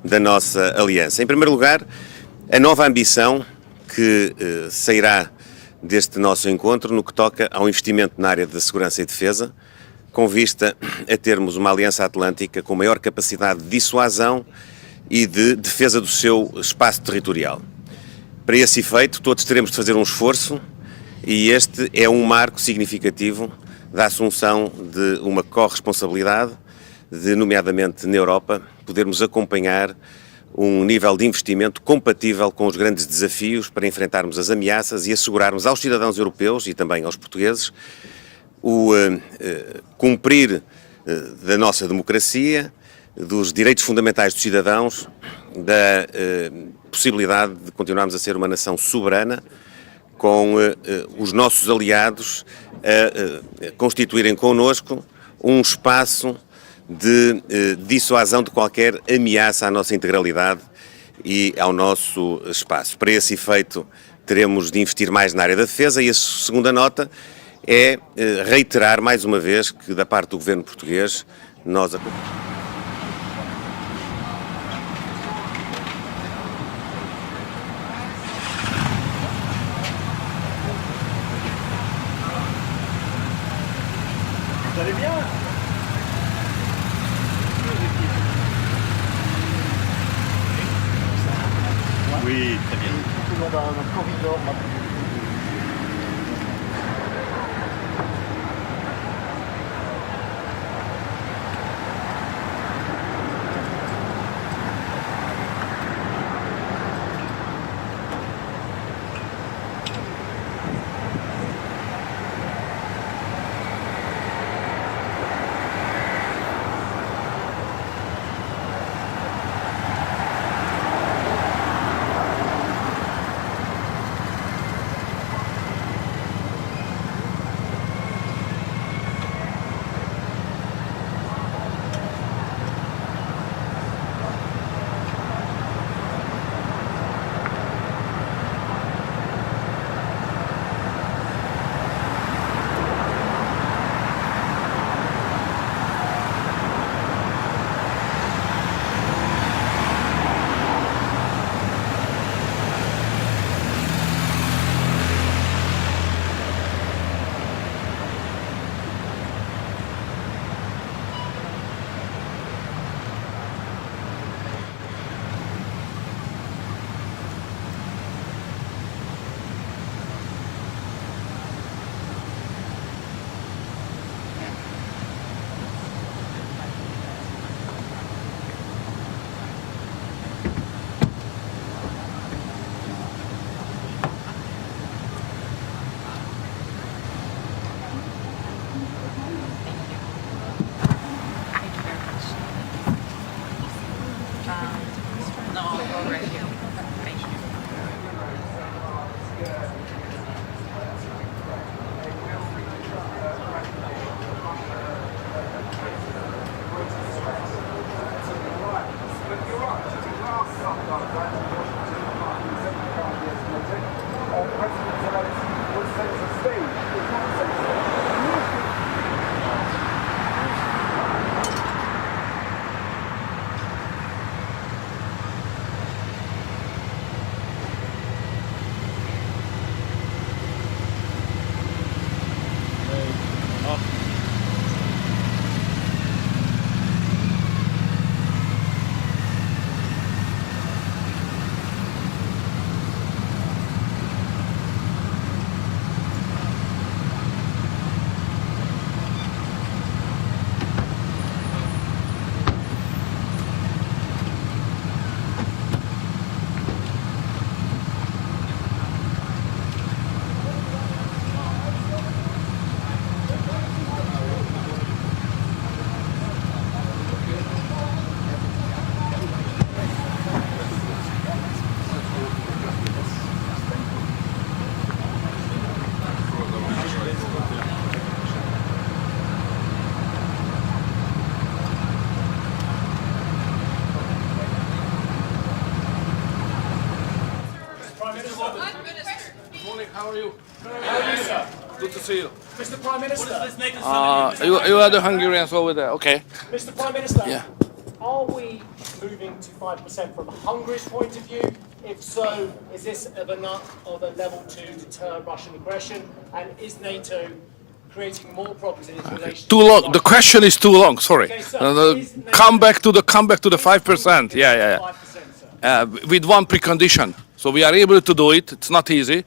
da nossa aliança. Em primeiro lugar, a nova ambição que sairá deste nosso encontro no que toca ao investimento na área da segurança e defesa, com vista a termos uma aliança atlântica com maior capacidade de dissuasão e de defesa do seu espaço territorial. Para esse efeito, todos teremos de fazer um esforço e este é um marco significativo da assunção de uma corresponsabilidade, de, nomeadamente na Europa, podermos acompanhar um nível de investimento compatível com os grandes desafios para enfrentarmos as ameaças e assegurarmos aos cidadãos europeus e também aos portugueses o cumprir da nossa democracia, dos direitos fundamentais dos cidadãos, da possibilidade de continuarmos a ser uma nação soberana, com os nossos aliados a constituírem connosco um espaço de dissuasão de qualquer ameaça à nossa integralidade e ao nosso espaço. Para esse efeito, teremos de investir mais na área da defesa e a segunda nota é reiterar mais uma vez que, da parte do governo português, nós Oui, très bien. Prime Minister. Good morning, how are you? How are you, sir? Good to see you. Mr. Prime Minister. You are the Hungarians over there, okay. Mr. Prime Minister. Yeah. Are we moving to 5% from Hungary's point of view? If so, is this of a level to deter Russian aggression? And is NATO creating more problems in its relationship? Too long. The question is too long. Sorry. Okay, so Come back to the 5%. Yeah. With one precondition. So we are able to do it. It's not easy,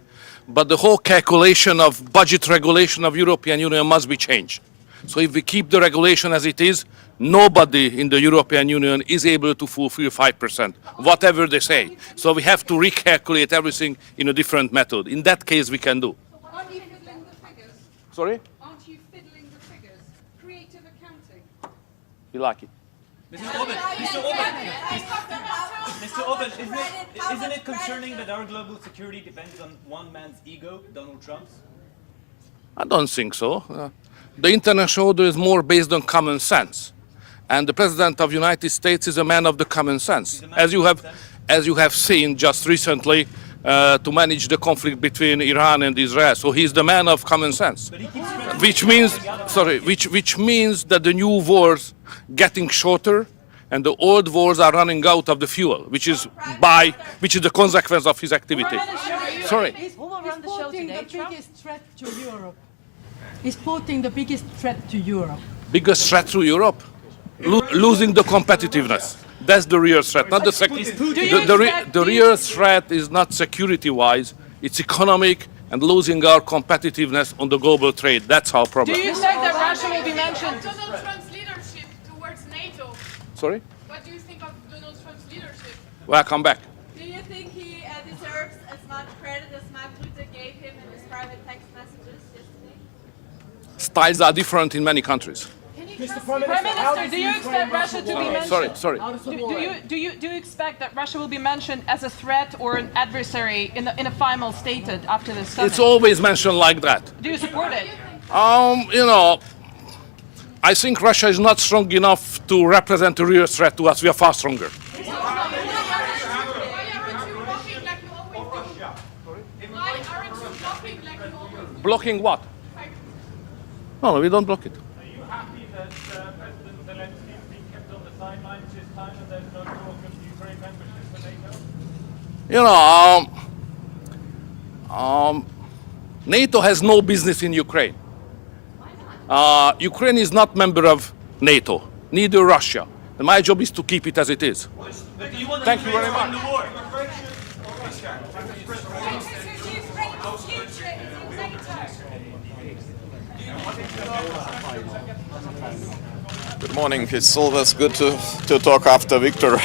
but the whole calculation of budget regulation of European Union must be changed. So if we keep the regulation as it is, nobody in the European Union is able to fulfill 5%, whatever they say. So we have to recalculate everything in a different method. In that case, we can do. Aren't you fiddling the figures? Sorry? Aren't you fiddling the figures? Creative accounting. You like it? Mr. Orban, isn't it concerning that our global security depends on one man's ego, Donald Trump's? I don't think so. The international order is more based on common sense. And the President of the United States is a man of the common sense. As you have seen just recently, to manage the conflict between Iran and Israel. So he's the man of common sense. Which means that the new wars getting shorter and the old wars are running out of the fuel, which is the consequence of his activity. Sorry. He's putting the biggest threat to Europe. He's putting the biggest threat to Europe. Biggest threat to Europe? Losing the competitiveness. That's the real threat, not the real threat is not security-wise, it's economic and losing our competitiveness on the global trade. That's our problem. Do you think that Russia will be mentioned? Donald Trump's leadership towards NATO. Sorry? What do you think of Donald Trump's leadership? Welcome back. Do you think he deserves as much credit as Rutte gave him in his private text messages yesterday? Styles are different in many countries. Mr. Prime Minister, do you expect Russia to be mentioned? Sorry. Do you expect that Russia will be mentioned as a threat or an adversary in a final stated after this summit? It's always mentioned like that. Do you support it? I think Russia is not strong enough to represent a real threat to us. We are far stronger. Blocking what? No, we don't block it. NATO has no business in Ukraine. Ukraine is not member of NATO, neither Russia. And my job is to keep it as it is. Thank you very much. Good morning. It's always good to talk after Victor.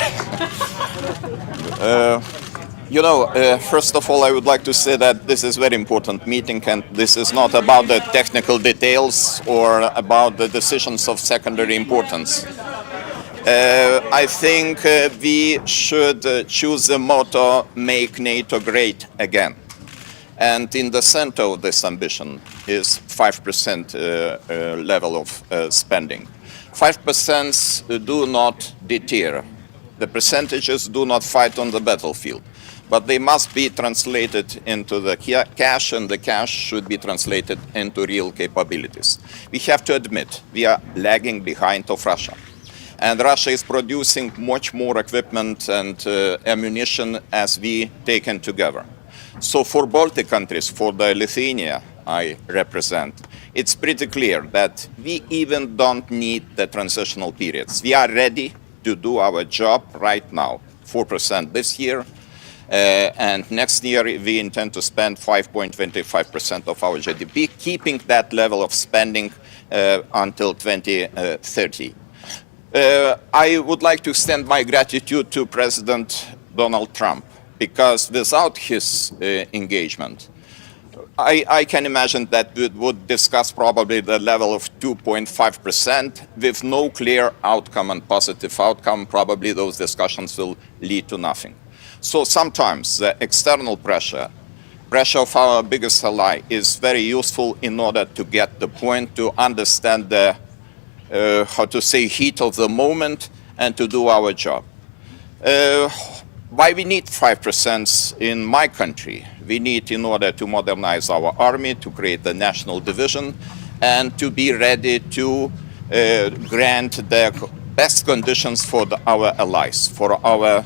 First of all, I would like to say that this is a very important meeting, and this is not about the technical details or about the decisions of secondary importance. I think we should choose the motto, make NATO great again. And in the center of this ambition is 5% level of spending. 5% do not deter. The percentages do not fight on the battlefield, but they must be translated into the cash, and the cash should be translated into real capabilities. We have to admit we are lagging behind of Russia. And Russia is producing much more equipment and ammunition as we taken together. So for Baltic countries, for the Lithuania I represent, it's pretty clear that we even don't need the transitional periods. We are ready to do our job right now, 4% this year, and next year we intend to spend 5.25% of our GDP, keeping that level of spending until 2030. I would like to extend my gratitude to President Donald Trump, because without his engagement, I can imagine that we would discuss probably the level of 2.5% with no clear outcome and positive outcome. Probably those discussions will lead to nothing. So sometimes the external pressure of our biggest ally is very useful in order to get the point, to understand the, heat of the moment and to do our job. why we need 5% in my country? We need in order to modernize our army, to create the national division, and to be ready to grant the best conditions for our allies, for our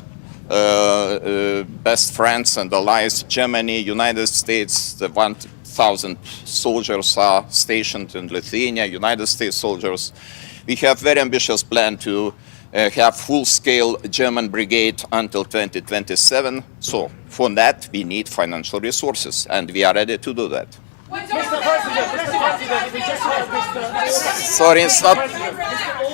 best friends and allies, Germany, United States. The 1,000 soldiers are stationed in Lithuania, United States soldiers. We have very ambitious plan to have full-scale German brigade until 2027. So for that, we need financial resources, and we are ready to do that. Mr. President, we just heard Mr. Sorry, it's not. Mr.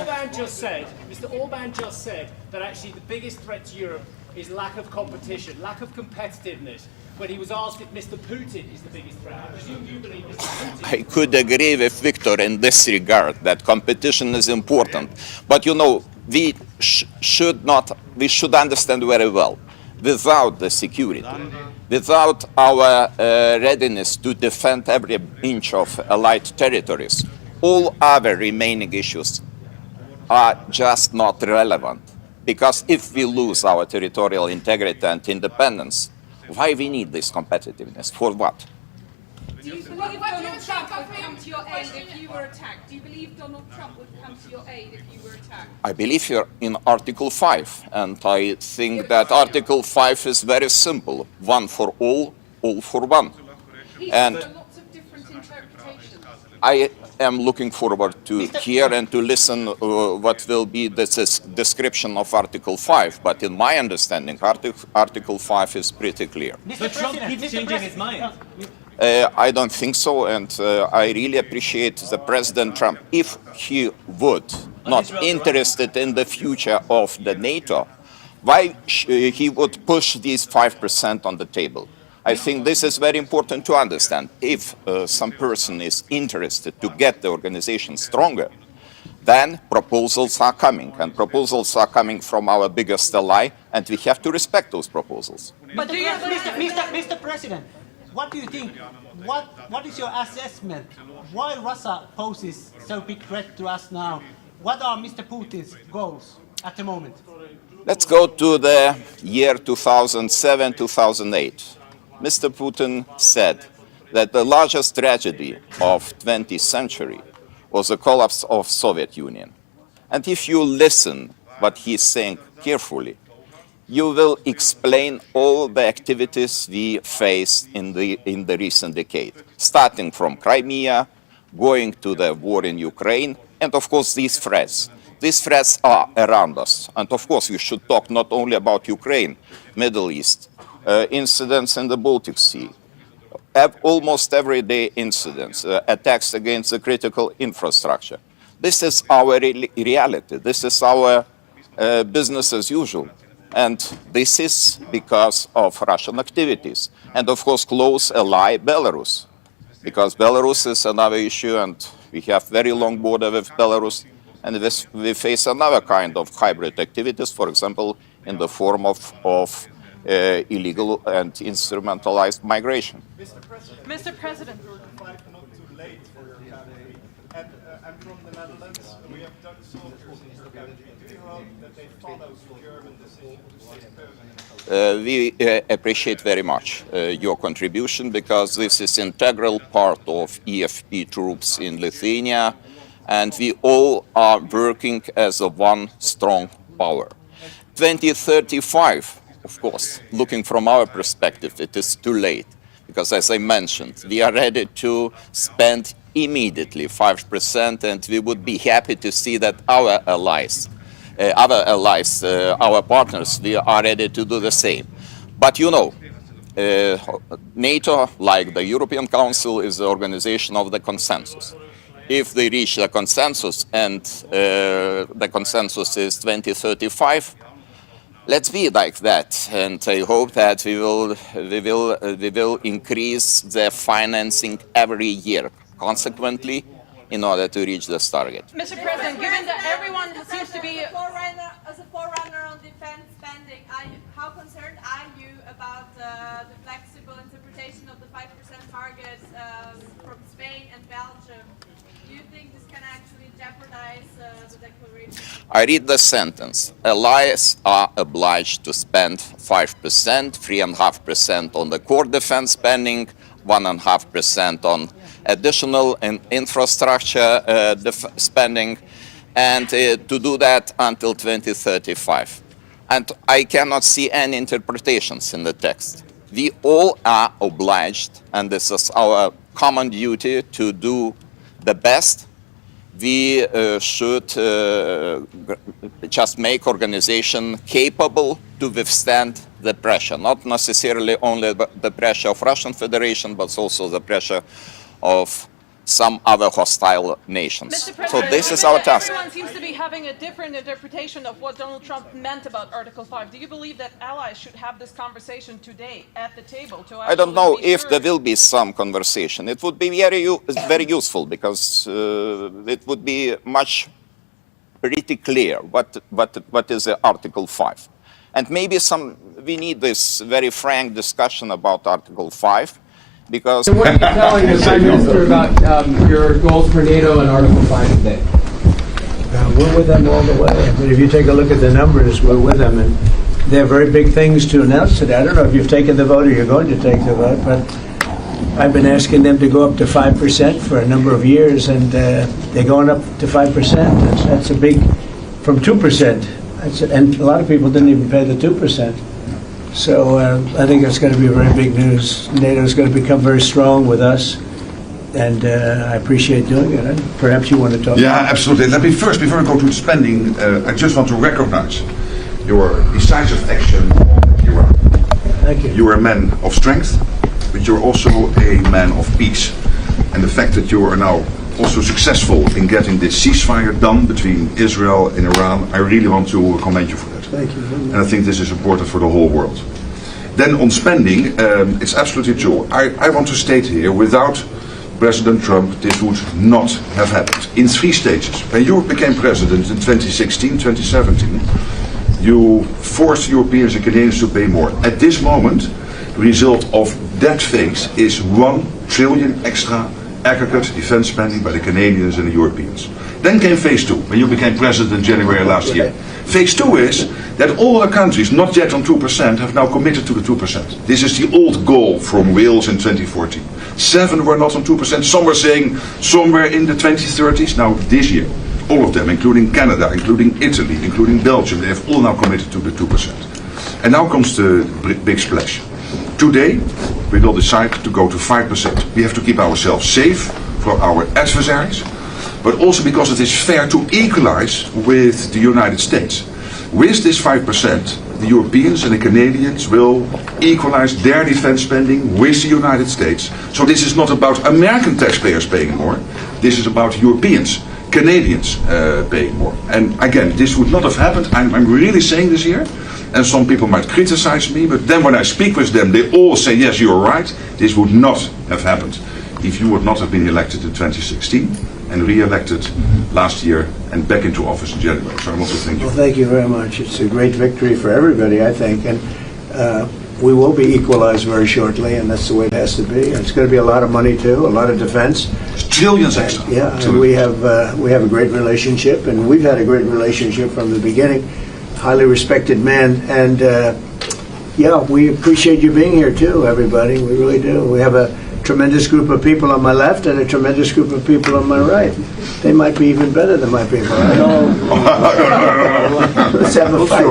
Orban just said that actually the biggest threat to Europe is lack of competition, lack of competitiveness. When he was asked if Mr. Putin is the biggest threat, I presume you believe Mr. Putin. I could agree with Victor in this regard, that competition is important. But you know, we should understand very well, without the security, without our readiness to defend every inch of Allied territories, all other remaining issues are just not relevant. Because if we lose our territorial integrity and independence, why we need this competitiveness? For what? Do you believe Donald Trump would come to your aid if you were attacked? Do you believe Donald Trump would come to your aid if you were attacked? I believe here in Article 5, and I think that Article 5 is very simple. One for all for one. And lots of different interpretations. I am looking forward to hear and to listen what will be the description of Article 5. But in my understanding, Article 5 is pretty clear. But Trump keeps changing his mind. I don't think so, and I really appreciate the President Trump. If he would not interested in the future of the NATO, why he would push these 5% on the table? I think this is very important to understand. If some person is interested to get the organization stronger, then proposals are coming, and proposals are coming from our biggest ally, and we have to respect those proposals. But Mr. President, what do you think? What is your assessment? Why Russia poses so big threat to us now? What are Mr. Putin's goals at the moment? Let's go to the year 2007, 2008. Mr. Putin said that the largest tragedy of 20th century was the collapse of Soviet Union. And if you listen what he's saying carefully, you will explain all the activities we faced in the recent decade, starting from Crimea, going to the war in Ukraine, and of course these threats. These threats are around us. And of course we should talk not only about Ukraine, Middle East, incidents in the Baltic Sea, almost everyday incidents, attacks against the critical infrastructure. This is our reality. This is our business as usual. And this is because of Russian activities. And of course, close ally Belarus. Because Belarus is another issue, and we have very long border with Belarus. And we face another kind of hybrid activities, for example, in the form of illegal and instrumentalized migration. Mr. President. I'm from the Netherlands. We have Dutch soldiers in your country. Do you hope that they follow the German decision to We appreciate very much your contribution, because this is integral part of EFP troops in Lithuania, and we all are working as a one strong power. 2035, of course, looking from our perspective, it is too late, because as I mentioned, we are ready to spend immediately 5%, and we would be happy to see that our allies, our partners, we are ready to do the same. But you know, NATO, like the European Council, is the organization of the consensus. If they reach the consensus, and the consensus is 2035, let's be like that, and I hope that we will increase the financing every year, consequently, in order to reach this target. Mr. President, given that everyone seems to be... As a forerunner on defense spending, how concerned are you about the flexible interpretation of the 5% target from Spain and Belgium? Do you think this can actually jeopardize I read the sentence. Allies are obliged to spend 5%, 3.5% on the core defense spending, 1.5% on additional infrastructure spending, and to do that until 2035. And I cannot see any interpretations in the text. We all are obliged, and this is our common duty, to do the best. We should just make organization capable to withstand the pressure, not necessarily only the pressure of Russian Federation, but also the pressure of some other hostile nations. So this is our task. Everyone seems to be having a different interpretation of what Donald Trump meant about Article 5. Do you believe that allies should have this conversation today at the table? I don't know if there will be some conversation. It would be very useful, because it would be pretty clear what is the Article 5. And maybe we need this very frank discussion about Article 5. Because so what are you telling the Prime Minister about your goals for NATO and Article 5 today? We're with them all the way. I mean, if you take a look at the numbers, we're with them. And they have very big things to announce today. I don't know if you've taken the vote or you're going to take the vote, but I've been asking them to go up to 5% for a number of years, and they're going up to 5%. That's a big, from 2%. And a lot of people didn't even pay the 2%. So I think it's going to be very big news. NATO is going to become very strong with us, and I appreciate doing it. And perhaps you want to talk about it. Absolutely. Let me first, before I go to the spending, I just want to recognize your decisive action on Iran. Thank you. You are a man of strength, but you're also a man of peace. And the fact that you are now also successful in getting this ceasefire done between Israel and Iran, I really want to commend you for that. Thank you. And I think this is important for the whole world. Then on spending, it's absolutely true. I want to state here, without President Trump, this would not have happened. In 3 stages. When you became president in 2016, 2017, you forced Europeans and Canadians to pay more. At this moment, the result of that phase is 1 trillion extra aggregate defense spending by the Canadians and the Europeans. Then came phase 2, when you became president in January last year. Phase 2 is that all the countries not yet on 2% have now committed to the 2%. This is the old goal from Wales in 2014. 7 were not on 2%. Some were saying somewhere in the 2030s. Now this year, all of them, including Canada, including Italy, including Belgium, they have all now committed to the 2%. And now comes the big splash. Today, we will decide to go to 5%. We have to keep ourselves safe for our adversaries, but also because it is fair to equalize with the United States. With this 5%, the Europeans and the Canadians will equalize their defense spending with the United States. So this is not about American taxpayers paying more. This is about Europeans, Canadians paying more. And again, this would not have happened. I'm really saying this here. And some people might criticize me, but then when I speak with them, they all say, yes, you're right. This would not have happened if you would not have been elected in 2016 and re-elected last year and back into office in January. So I want to thank you. Well, thank you very much. It's a great victory for everybody, I think. And we will be equalized very shortly, and that's the way it has to be. And it's going to be a lot of money, too, a lot of defense. It's trillions extra. Yeah, and we have a great relationship, and we've had a great relationship from the beginning. Highly respected man, and yeah, we appreciate you being here too, everybody. We really do. We have a tremendous group of people on my left and a tremendous group of people on my right. They might be even better than my people. I know. Let's have a fight.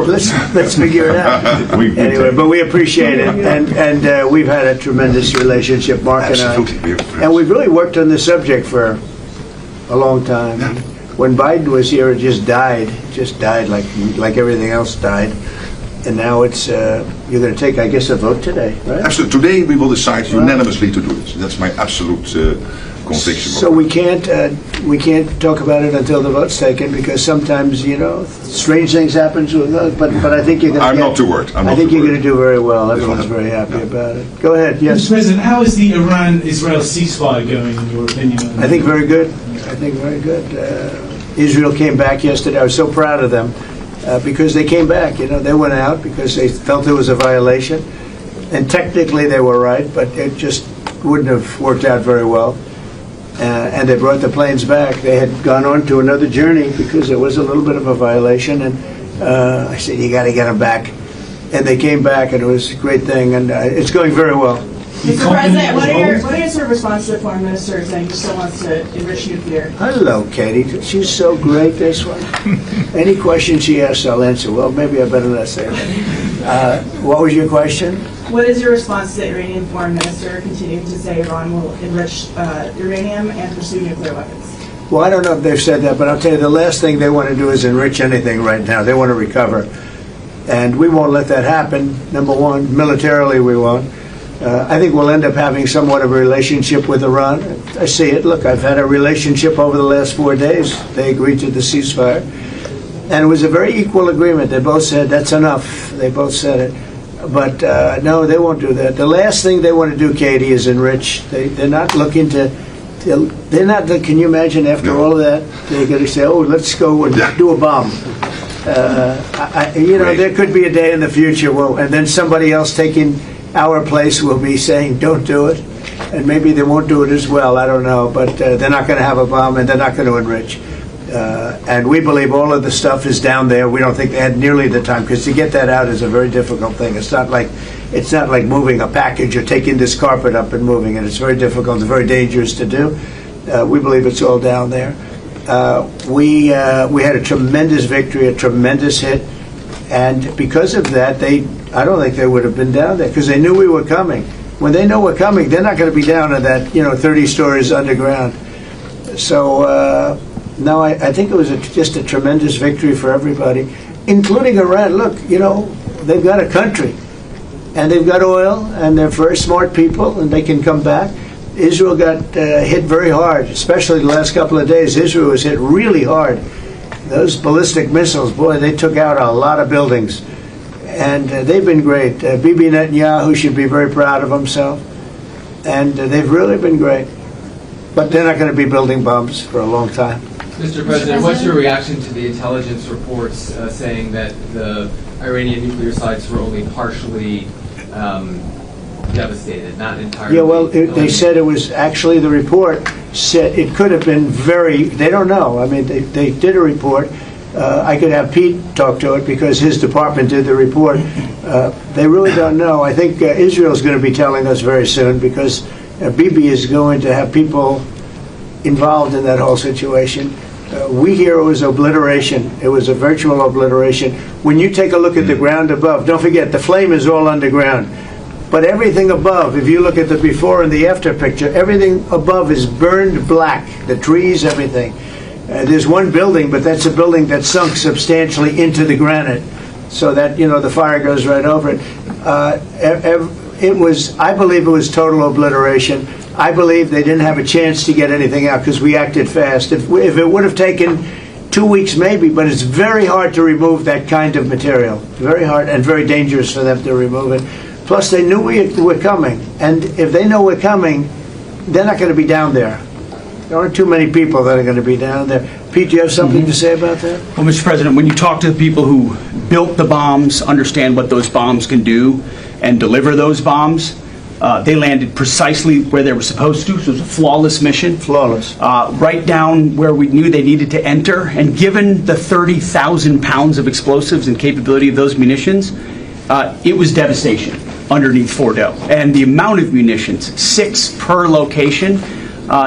Let's figure it out. Anyway, but we appreciate it, and we've had a tremendous relationship, Mark and I, and we've really worked on this subject for a long time. Yeah. When Biden was here, it just died like everything else died. And now it's, you're going to take, I guess, a vote today, right? Absolutely. Today we will decide unanimously to do this. That's my absolute conviction. So we can't talk about it until the vote's taken, because sometimes, you know, strange things happen with us, but I think you're going to I'm not too worried. I think you're going to do very well. Everyone's very happy about it. Go ahead, yes. Mr. President, how is the Iran-Israel ceasefire going, in your opinion? I think very good. I think very good. Israel came back yesterday. I was so proud of them because they came back. You know, they went out because they felt there was a violation, and technically they were right, but it just wouldn't have worked out very well. and they brought the planes back. They had gone on to another journey because there was a little bit of a violation, and I said, you got to get them back. And they came back, and it was a great thing, and it's going very well. Mr. President, what are your sort of response to the foreign minister saying he still wants to enrich nuclear? Hello, Katie. She's so great, this one. Any question she asks, I'll answer. Well, maybe I better not say that. What was your question? What is your response to the Iranian foreign minister continuing to say Iran will enrich uranium and pursue nuclear weapons? Well, I don't know if they've said that, but I'll tell you, the last thing they want to do is enrich anything right now. They want to recover. And we won't let that happen, number one. Militarily, we won't. I think we'll end up having somewhat of a relationship with Iran. I see it. Look, I've had a relationship over the last 4 days. They agreed to the ceasefire. And it was a very equal agreement. They both said, that's enough. They both said it. But no, they won't do that. The last thing they want to do, Katie, is enrich. They're not looking to, they're not, can you imagine after all of that, they're going to say, oh, let's go and do a bomb. You know, there could be a day in the future, and then somebody else taking our place will be saying, don't do it. And maybe they won't do it as well, I don't know. But they're not going to have a bomb, and they're not going to enrich. And we believe all of the stuff is down there. We don't think they had nearly the time, because to get that out is a very difficult thing. It's not like moving a package or taking this carpet up and moving it. It's very difficult. It's very dangerous to do. We believe it's all down there. We had a tremendous victory, a tremendous hit, and because of that, I don't think they would have been down there, because they knew we were coming. When they know we're coming, they're not going to be down in that 30 stories underground. So. No, I think it was just a tremendous victory for everybody, including Iran. Look, they've got a country, and they've got oil, and they're very smart people, and they can come back. Israel got hit very hard, especially the last couple of days. Israel was hit really hard. Those ballistic missiles, boy, they took out a lot of buildings, and they've been great. Bibi Netanyahu should be very proud of himself, and they've really been great. But they're not going to be building bombs for a long time. Mr. President, what's your reaction to the intelligence reports saying that the Iranian nuclear sites were only partially devastated, not entirely? Yeah, well, they said it was actually, the report said it could have been they don't know. I mean, they did a report. I could have Pete talk to it because his department did the report. They really don't know. I think Israel's going to be telling us very soon, because Bibi is going to have people involved in that whole situation. We hear it was obliteration. It was a virtual obliteration. When you take a look at the ground above, don't forget, the flame is all underground. But everything above, if you look at the before and the after picture, everything above is burned black. The trees, everything. There's one building, but that's a building that sunk substantially into the granite, so that, the fire goes right over it. I believe it was total obliteration. I believe they didn't have a chance to get anything out because we acted fast. If it would have taken 2 weeks maybe, but it's very hard to remove that kind of material. Very hard and very dangerous for them to remove it. Plus, they knew we were coming. And if they know we're coming, they're not going to be down there. There aren't too many people that are going to be down there. Pete, do you have something to say about that? Well, Mr. President, when you talk to the people who built the bombs, understand what those bombs can do, and deliver those bombs, they landed precisely where they were supposed to, so it was a flawless mission. Flawless. Right down where we knew they needed to enter, and given the 30,000 pounds of explosives and capability of those munitions, it was devastation underneath Fordo. And the amount of munitions, 6 per location,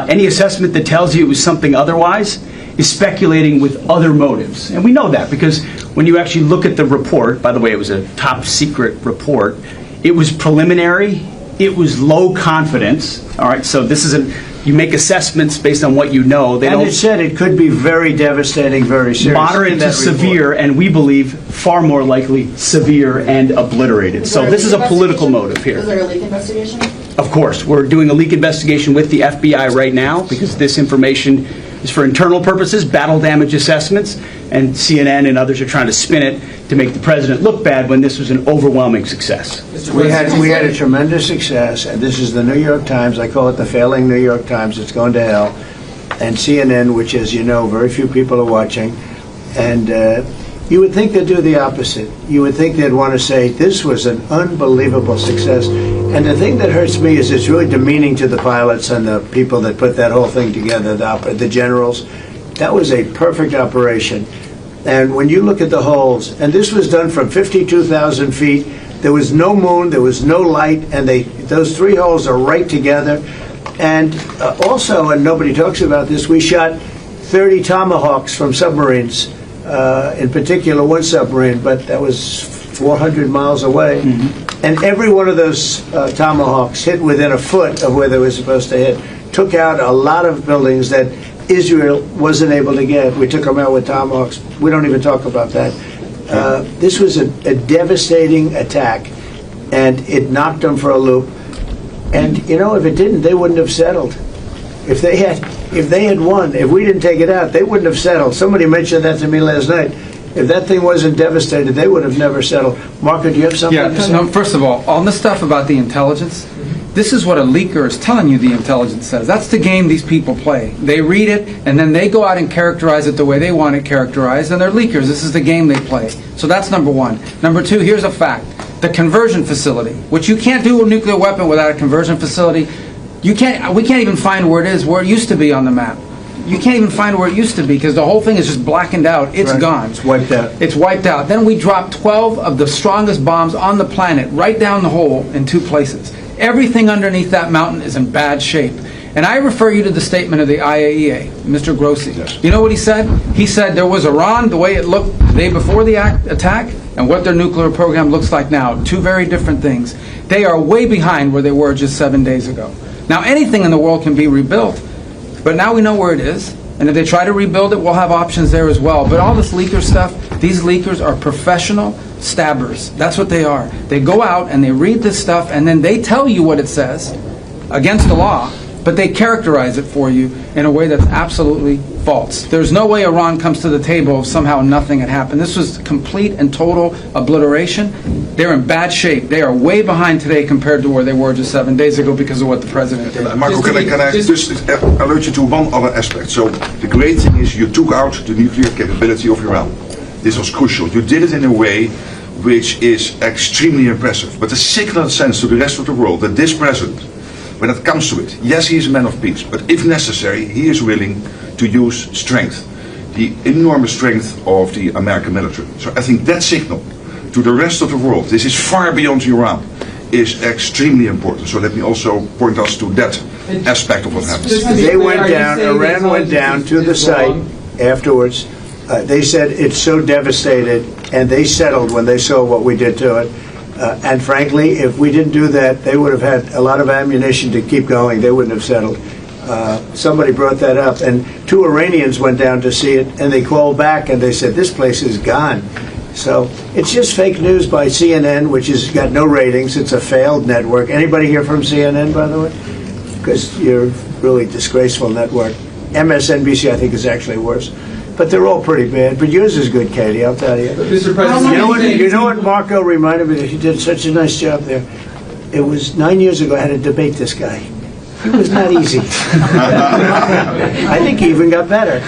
any assessment that tells you it was something otherwise is speculating with other motives. And we know that because when you actually look at the report, by the way, it was a top secret report, it was preliminary. It was low confidence. All right, so this isn't. You make assessments based on what you know. And it said it could be very devastating, very serious. Moderate to severe, and we believe far more likely severe and obliterated. So this is a political motive here. Is there a leak investigation? Of course, we're doing a leak investigation with the FBI right now because this information is for internal purposes, battle damage assessments, and CNN and others are trying to spin it to make the president look bad when this was an overwhelming success. We had a tremendous success, and this is the New York Times. I call it the failing New York Times. It's going to hell. And CNN, which, as you know, very few people are watching. And you would think they'd do the opposite. You would think they'd want to say, this was an unbelievable success. And the thing that hurts me is it's really demeaning to the pilots and the people that put that whole thing together, the generals. That was a perfect operation. And when you look at the holes, and this was done from 52,000 feet, there was no moon, there was no light, and those 3 holes are right together. And also, and nobody talks about this, we shot 30 Tomahawks from submarines, in particular one submarine, but that was 400 miles away. And every one of those Tomahawks hit within a foot of where they were supposed to hit. Took out a lot of buildings that Israel wasn't able to get. We took them out with Tomahawks. We don't even talk about that. This was a devastating attack, and it knocked them for a loop. And you know, if it didn't, they wouldn't have settled. If they had won, if we didn't take it out, they wouldn't have settled. Somebody mentioned that to me last night. If that thing wasn't devastated, they would have never settled. Marco, do you have something to say? No, first of all this stuff about the intelligence, this is what a leaker is telling you the intelligence says. That's the game these people play. They read it, and then they go out and characterize it the way they want it characterized, and they're leakers. This is the game they play. So that's number one. Number two, here's a fact. The conversion facility, which you can't do a nuclear weapon without a conversion facility. We can't even find where it is, where it used to be on the map. You can't even find where it used to be because the whole thing is just blackened out. It's gone. It's wiped out. It's wiped out. Then we dropped 12 of the strongest bombs on the planet right down the hole in 2 places. Everything underneath that mountain is in bad shape. And I refer you to the statement of the IAEA, Mr. Grossi. Yes. You know what he said? He said there was Iran, the way it looked the day before the attack, and what their nuclear program looks like now. 2 very different things. They are way behind where they were just 7 days ago. Now, anything in the world can be rebuilt, but now we know where it is. And if they try to rebuild it, we'll have options there as well. But all this leaker stuff, these leakers are professional stabbers. That's what they are. They go out and they read this stuff, and then they tell you what it says against the law, but they characterize it for you in a way that's absolutely false. There's no way Iran comes to the table if somehow nothing had happened. This was complete and total obliteration. They're in bad shape. They are way behind today compared to where they were just 7 days ago because of what the president did. Marco, can I just alert you to one other aspect? So the great thing is you took out the nuclear capability of Iran. This was crucial. You did it in a way which is extremely impressive. But the signal sends to the rest of the world that this president, when it comes to it, yes, he is a man of peace, but if necessary, he is willing to use strength, the enormous strength of the American military. So I think that signal to the rest of the world, this is far beyond Iran, is extremely important. So let me also point us to that aspect of what happened. They went down, Iran went down to the site afterwards. They said it's so devastated, and they settled when they saw what we did to it. And frankly, if we didn't do that, they would have had a lot of ammunition to keep going. They wouldn't have settled. Somebody brought that up, and 2 Iranians went down to see it, and they called back and they said, this place is gone. So it's just fake news by CNN, which has got no ratings. It's a failed network. Anybody here from CNN, by the way? Because you're a really disgraceful network. MSNBC, I think, is actually worse. But they're all pretty bad. But yours is good, Katie, I'll tell you. Mr. President, you know what Marco reminded me of? He did such a nice job there. It was 9 years ago I had to debate this guy. He was not easy. I think he even got better.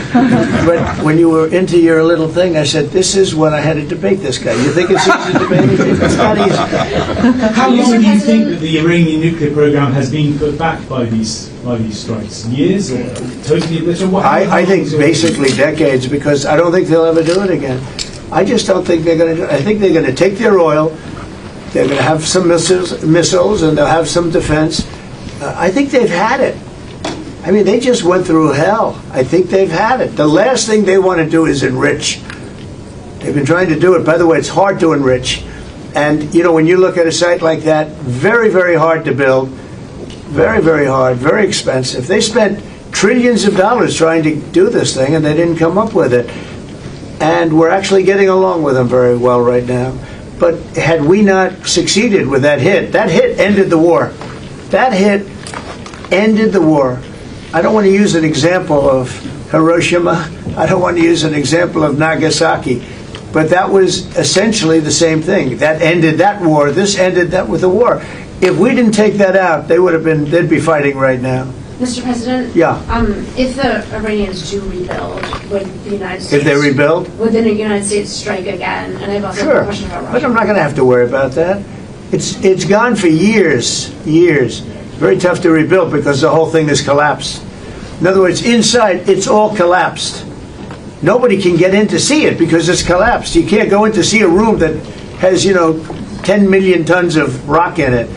But when you were into your little thing, I said, this is when I had to debate this guy. You think it's easy to debate him? It's not easy. How long do you think that the Iranian nuclear program has been put back by these strikes? Years or totally obliterated? I think basically decades, because I don't think they'll ever do it again. I just don't think they're going to do it. I think they're going to take their oil, they're going to have some missiles, and they'll have some defense. I think they've had it. I mean, they just went through hell. I think they've had it. The last thing they want to do is enrich. They've been trying to do it. By the way, it's hard to enrich. And, you know, when you look at a site like that, very, very hard to build. Very, very hard, very expensive. They spent trillions of dollars trying to do this thing, and they didn't come up with it. And we're actually getting along with them very well right now. But had we not succeeded with that hit ended the war. That hit ended the war. I don't want to use an example of Hiroshima. I don't want to use an example of Nagasaki. But that was essentially the same thing. That ended that war. This ended that with the war. If we didn't take that out, they'd be fighting right now. Mr. President? Yeah. If the Iranians do rebuild, would the United States... If they rebuild? Would the United States strike again? And I have also a question about Russia. But I'm not going to have to worry about that. It's gone for years. Very tough to rebuild because the whole thing has collapsed. In other words, inside, it's all collapsed. Nobody can get in to see it because it's collapsed. You can't go in to see a room that has, 10 million tons of rock in it.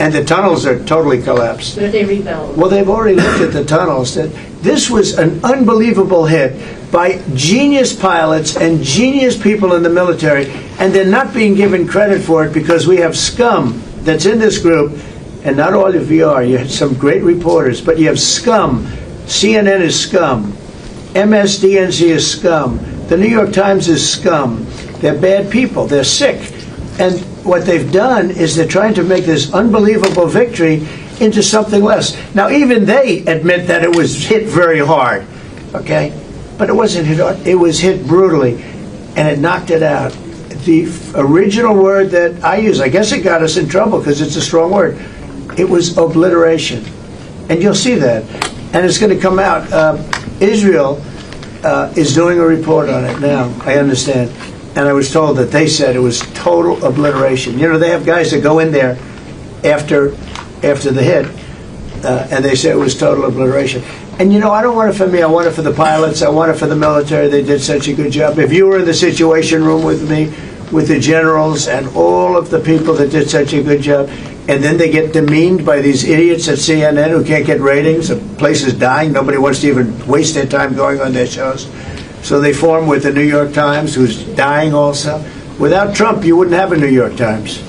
And the tunnels are totally collapsed. But if they rebuild? Well, they've already looked at the tunnels. This was an unbelievable hit by genius pilots and genius people in the military, and they're not being given credit for it because we have scum that's in this group, and not all of you are. You have some great reporters, but you have scum. CNN is scum. MSDNC is scum. The New York Times is scum. They're bad people. They're sick. And what they've done is they're trying to make this unbelievable victory into something less. Now, even they admit that it was hit very hard, okay? But it wasn't hit hard. It was hit brutally, and it knocked it out. The original word that I use, I guess it got us in trouble because it's a strong word. It was obliteration. And you'll see that. And it's going to come out. Israel is doing a report on it now, I understand. And I was told that they said it was total obliteration. They have guys that go in there after the hit, and they say it was total obliteration. And I don't want it for me. I want it for the pilots. I want it for the military. They did such a good job. If you were in the Situation Room with me, with the generals and all of the people that did such a good job, and then they get demeaned by these idiots at CNN who can't get ratings, the place is dying, nobody wants to even waste their time going on their shows. So they form with the New York Times, who's dying also. Without Trump, you wouldn't have a New York Times.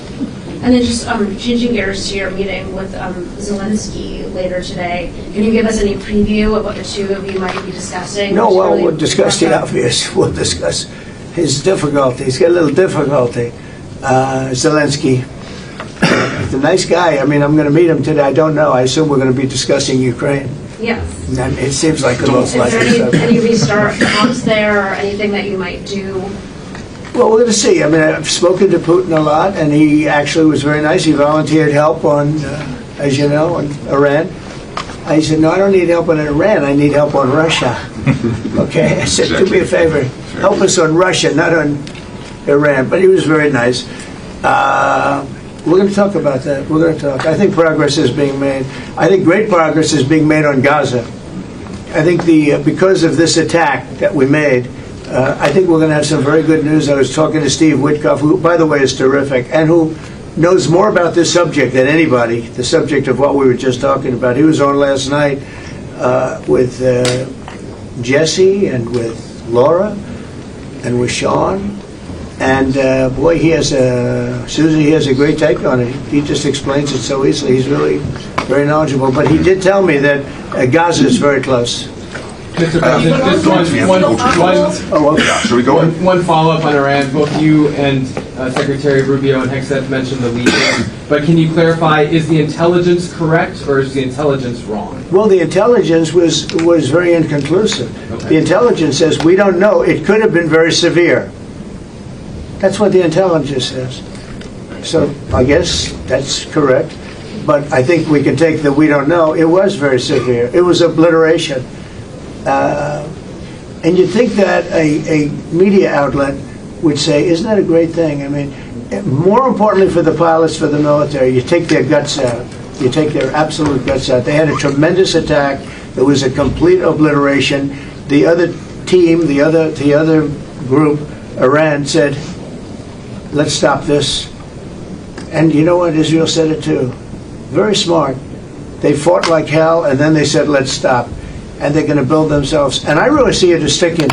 And then just changing gears to your meeting with Zelensky later today, can you give us any preview of what the two of you might be discussing? No, well, we'll discuss the obvious. We'll discuss his difficulty. He's got a little difficulty. Zelensky, he's a nice guy. I mean, I'm going to meet him today. I don't know. I assume we're going to be discussing Ukraine. Yes. And it seems like the most likely subject. Is there any restart talks there or anything that you might do? Well, we're going to see. I mean, I've spoken to Putin a lot, and he actually was very nice. He volunteered help on, as you know, on Iran. I said, no, I don't need help on Iran. I need help on Russia. Okay? I said, do me a favor. Help us on Russia, not on Iran. But he was very nice. We're going to talk about that. We're going to talk. I think progress is being made. I think great progress is being made on Gaza. I think because of this attack that we made, I think we're going to have some very good news. I was talking to Steve Witkoff, who, by the way, is terrific, and who knows more about this subject than anybody, the subject of what we were just talking about. He was on last night with Jesse and with Laura and with Sean. And boy, Susie, he has a great take on it. He just explains it so easily. He's really very knowledgeable. But he did tell me that Gaza is very close. Mr. President, one follow-up on Iran. Both you and Secretary Rubio and Hexet mentioned the leak. But can you clarify, is the intelligence correct or is the intelligence wrong? Well, the intelligence was very inconclusive. Okay. The intelligence says we don't know. It could have been very severe. That's what the intelligence says. So I guess that's correct. But I think we can take the we don't know. It was very severe. It was obliteration. And you'd think that a media outlet would say, isn't that a great thing? I mean, more importantly for the pilots, for the military, you take their guts out. You take their absolute guts out. They had a tremendous attack. There was a complete obliteration. The other team, the other group, Iran, said, let's stop this. And you know what? Israel said it too. Very smart. They fought like hell, and then they said, let's stop. And they're going to build themselves. And I really see it as sticking.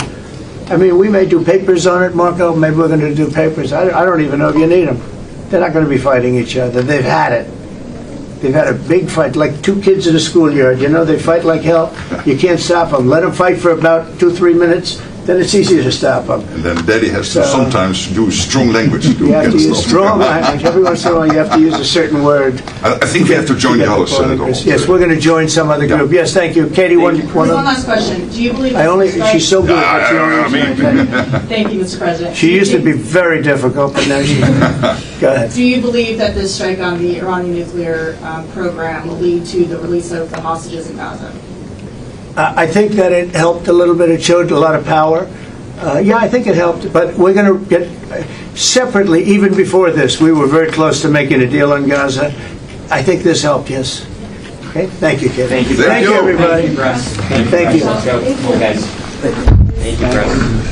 I mean, we may do papers on it, Marco. Maybe we're going to do papers. I don't even know if you need them. They're not going to be fighting each other. They've had it. They've had a big fight, like two kids in a schoolyard. You know, they fight like hell. You can't stop them. Let them fight for about 2-3 minutes. Then it's easy to stop them. And then Daddy has to sometimes use strong language to You have to use strong language. Every once in a while you have to use a certain word. I think we have to join the other senator. Yes, we're going to join some other group. Yes, thank you. Katie, one last question. Do you believe she's so good. That's the only reason I Thank you, Mr. President. She used to be very difficult, but now she's... Go ahead. Do you believe that this strike on the Iranian nuclear program will lead to the release of the hostages in Gaza? I think that it helped a little bit. It showed a lot of power. Yeah, I think it helped, but we're going to get separately, even before this, we were very close to making a deal on Gaza. I think this helped, yes. Okay, thank you, Kevin. Thank you, Thank you, everybody. Thank you, Press. Thank you. Let's go. Cool, guys. Thank you, Press.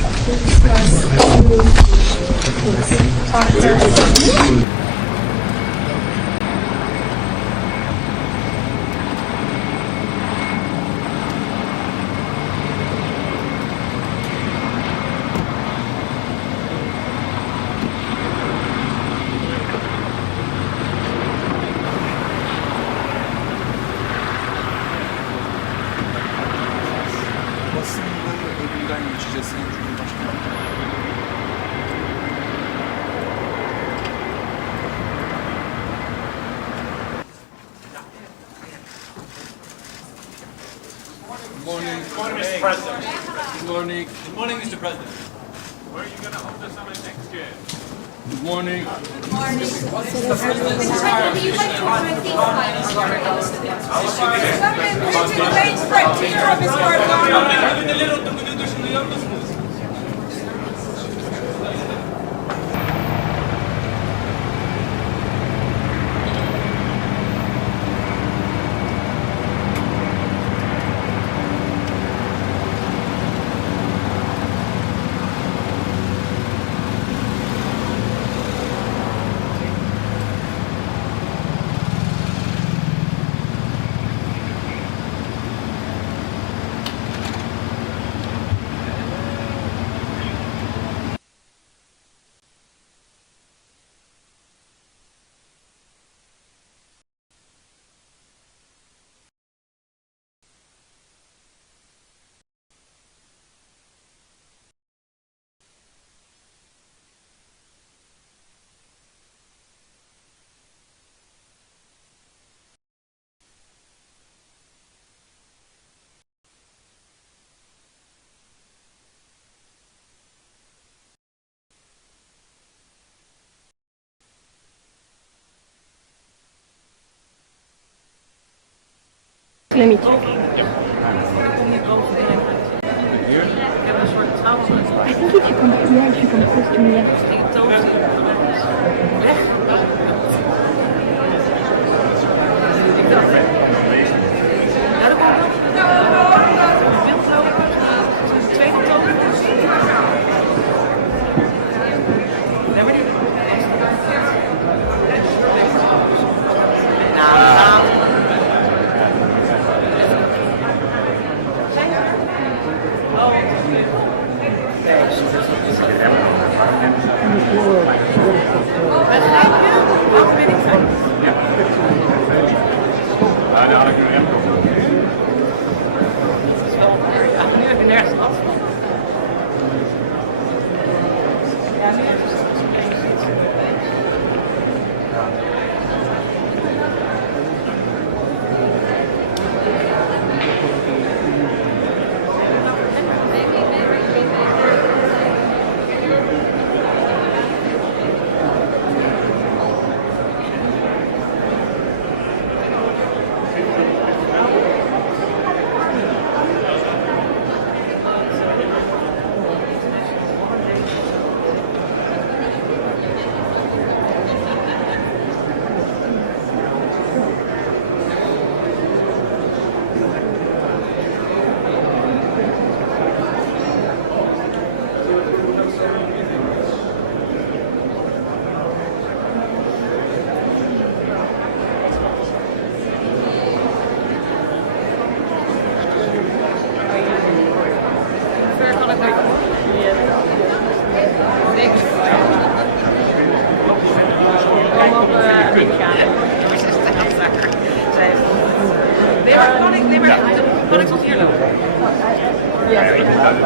Mr. President. Good morning. Good morning, Mr. President. Where are you going to hold the summit next year? Good morning. Good morning. Mr. President, ceasefire. Let me check. I think if you come, yeah, if you come close to me,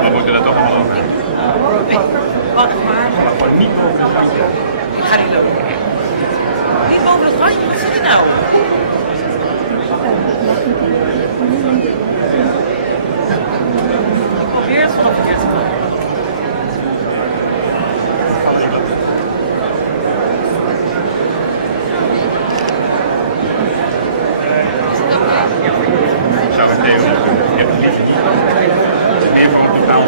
We moeten dat toch allemaal over. Wat maar? Ik ga niet lopen. Niet boven het randje, wat zit er nou? Ik probeer het vanaf het eerste komen. Zou het nemen? Ik heb het liefst niet. Het is meer voor een totaal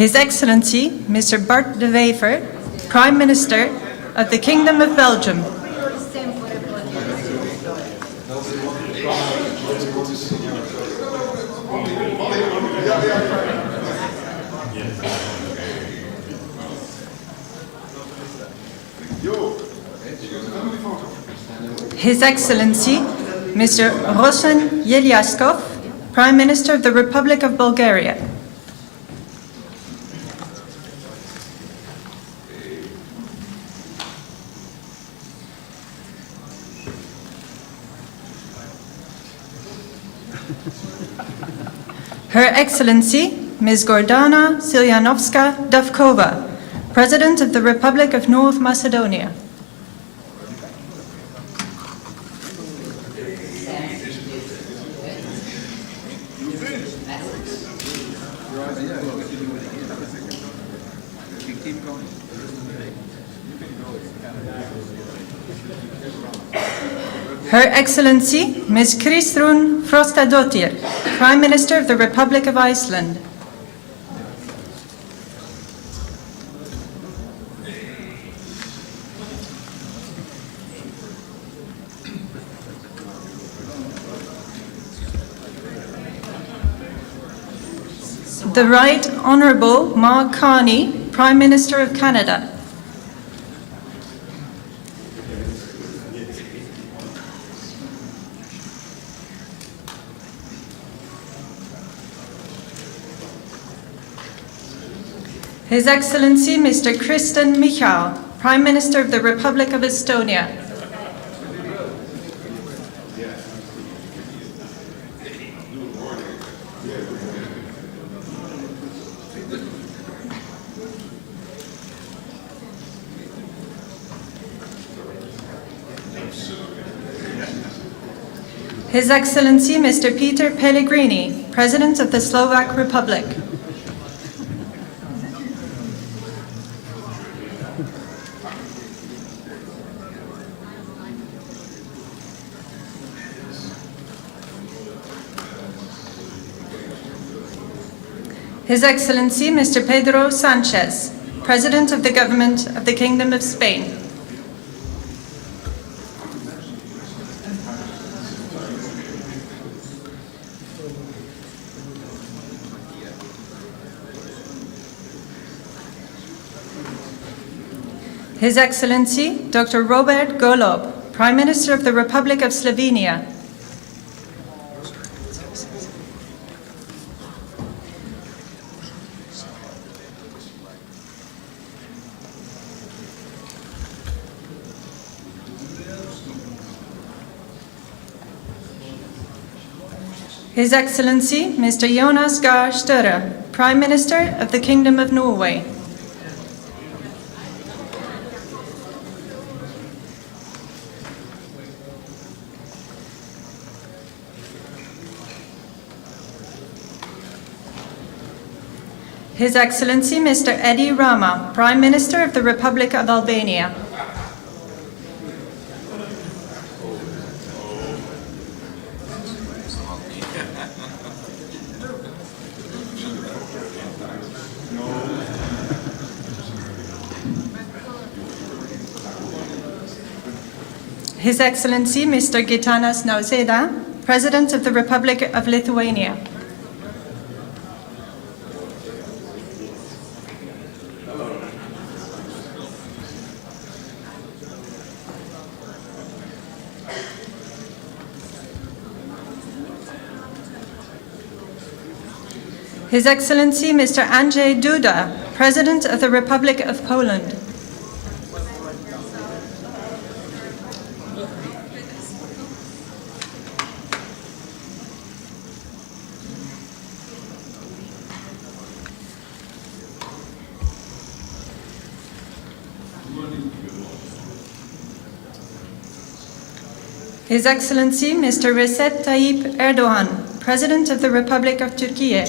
His Excellency, Mr. Bart de Wever, Prime Minister of the Kingdom of Belgium. His Excellency, Mr. Rosen Yeliaskov, Prime Minister of the Republic of Bulgaria. Her Excellency, Ms. Gordana Silyanovska-Davkova, President of the Republic of North Macedonia. Her Excellency, Ms. Kristrún Frostadóttir, Prime Minister of the Republic of Iceland. The Right Honourable Mark Carney, Prime Minister of Canada. His Excellency Mr. Kristen Michal, Prime Minister of the Republic of Estonia. His Excellency Mr. Peter Pellegrini, President of the Slovak Republic. His Excellency Mr. Pedro Sanchez, President of the Government of the Kingdom of Spain. His Excellency Dr. Robert Golob, Prime Minister of the Republic of Slovenia. His Excellency Mr. Jonas Gahr Støre, Prime Minister of the Kingdom of Norway. His Excellency Mr. Edi Rama, Prime Minister of the Republic of Albania. His Excellency Mr. Gitanas Nausėda, President of the Republic of Lithuania. His Excellency Mr. Andrzej Duda, President of the Republic of Poland. His Excellency Mr. Recep Tayyip Erdogan, President of the Republic of Turkey.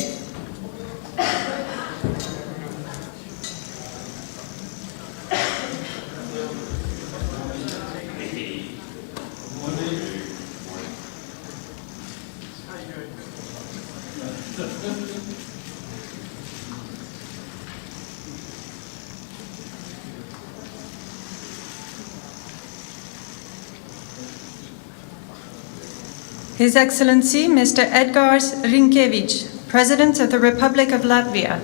His Excellency Mr. Edgars Rinkēvičs, President of the Republic of Latvia.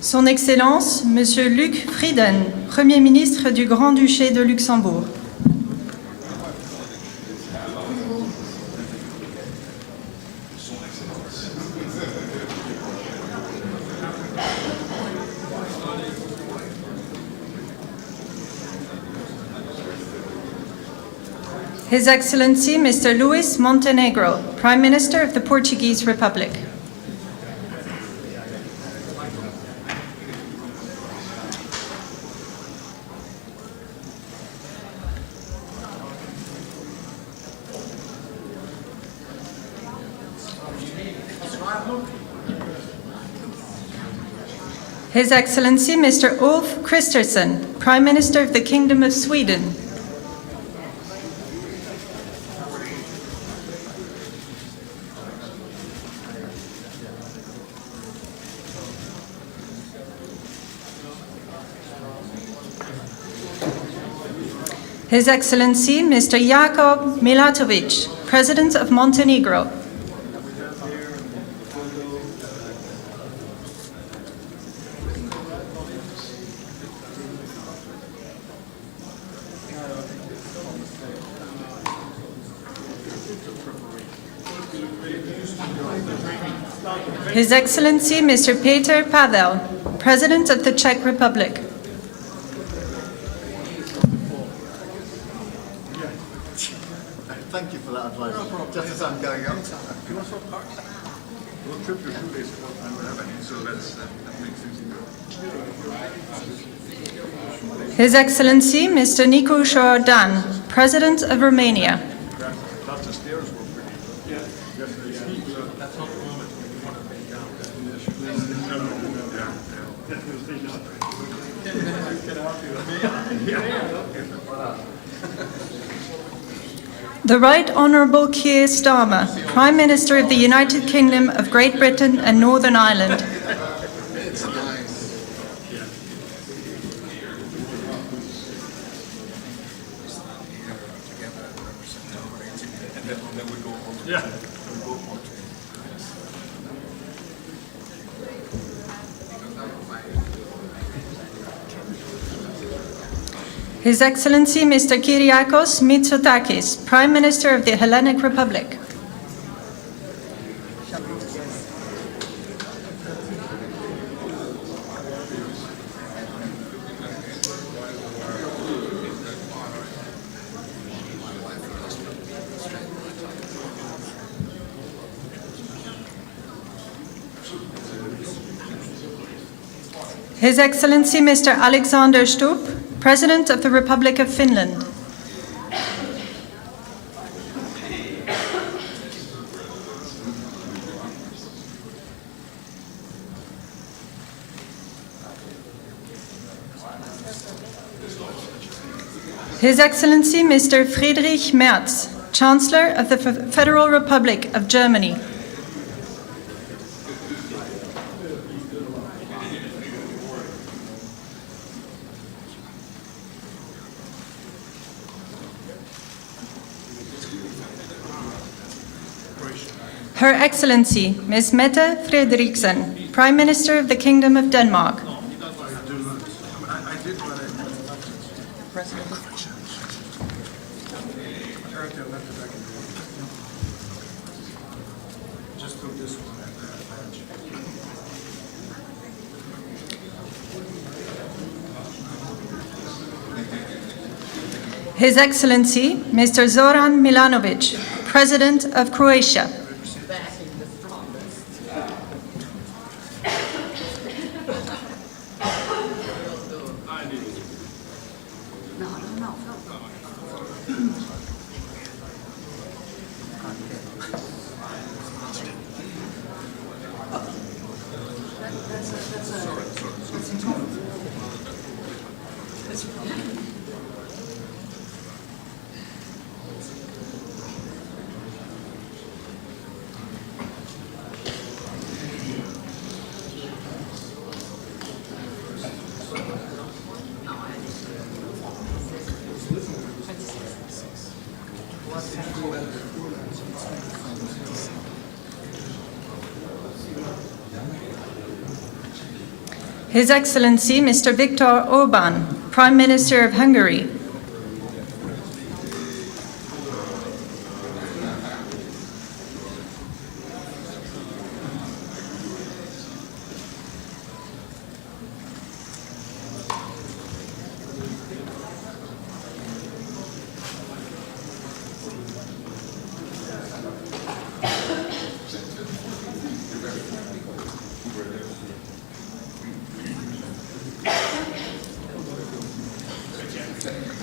Son Excellence Monsieur Luc Frieden, Premier ministre du Grand-Duché de Luxembourg. His Excellency Mr. Luis Montenegro, Prime Minister of the Portuguese Republic. His Excellency Mr. Ulf Kristersson, Prime Minister of the Kingdom of Sweden. His Excellency Mr. Jakub Milatovic, President of Montenegro. His Excellency Mr. Petr Pavel, President of the Czech Republic. Thank you for that advice. Just as I'm going up. We'll trip your 2 days before time we're having, so that makes things easier. His Excellency Mr. Nicu Jordan, President of Romania. Plus the stairs were pretty. Yesterday, that's not the moment we want to take down. The Right Honourable Keir Starmer, Prime Minister of the United Kingdom of Great Britain and Northern Ireland. then we go on. Yeah. We go on. His Excellency Mr. Kyriakos Mitsotakis, Prime Minister of the Hellenic Republic. His Excellency Mr. Alexander Stubb, President of the Republic of Finland. His Excellency Mr. Friedrich Merz, Chancellor of the Federal Republic of Germany. Her Excellency Ms. Mette Frederiksen, Prime Minister of the Kingdom of Denmark. His Excellency Mr. Zoran Milanovic, President of Croatia. His Excellency Mr. Viktor Orbán, Prime Minister of Hungary.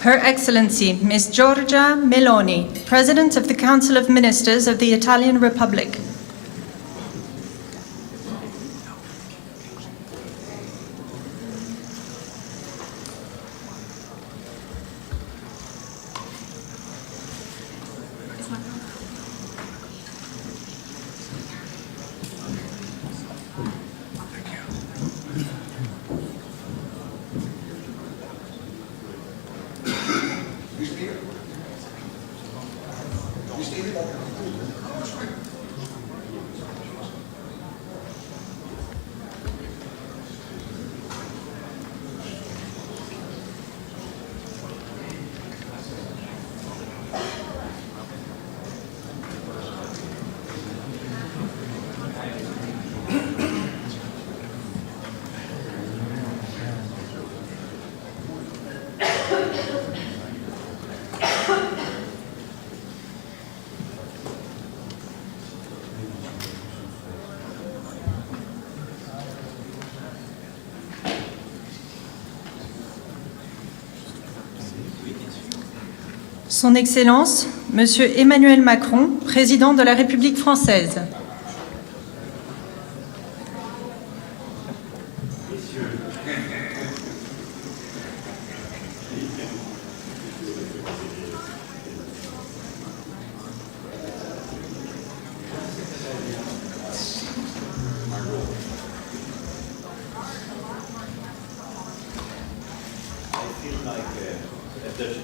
Her Excellency Ms. Giorgia Meloni, President of the Council of Ministers of the Italian Republic. Son Excellence, Monsieur Emmanuel Macron, Président de la République française.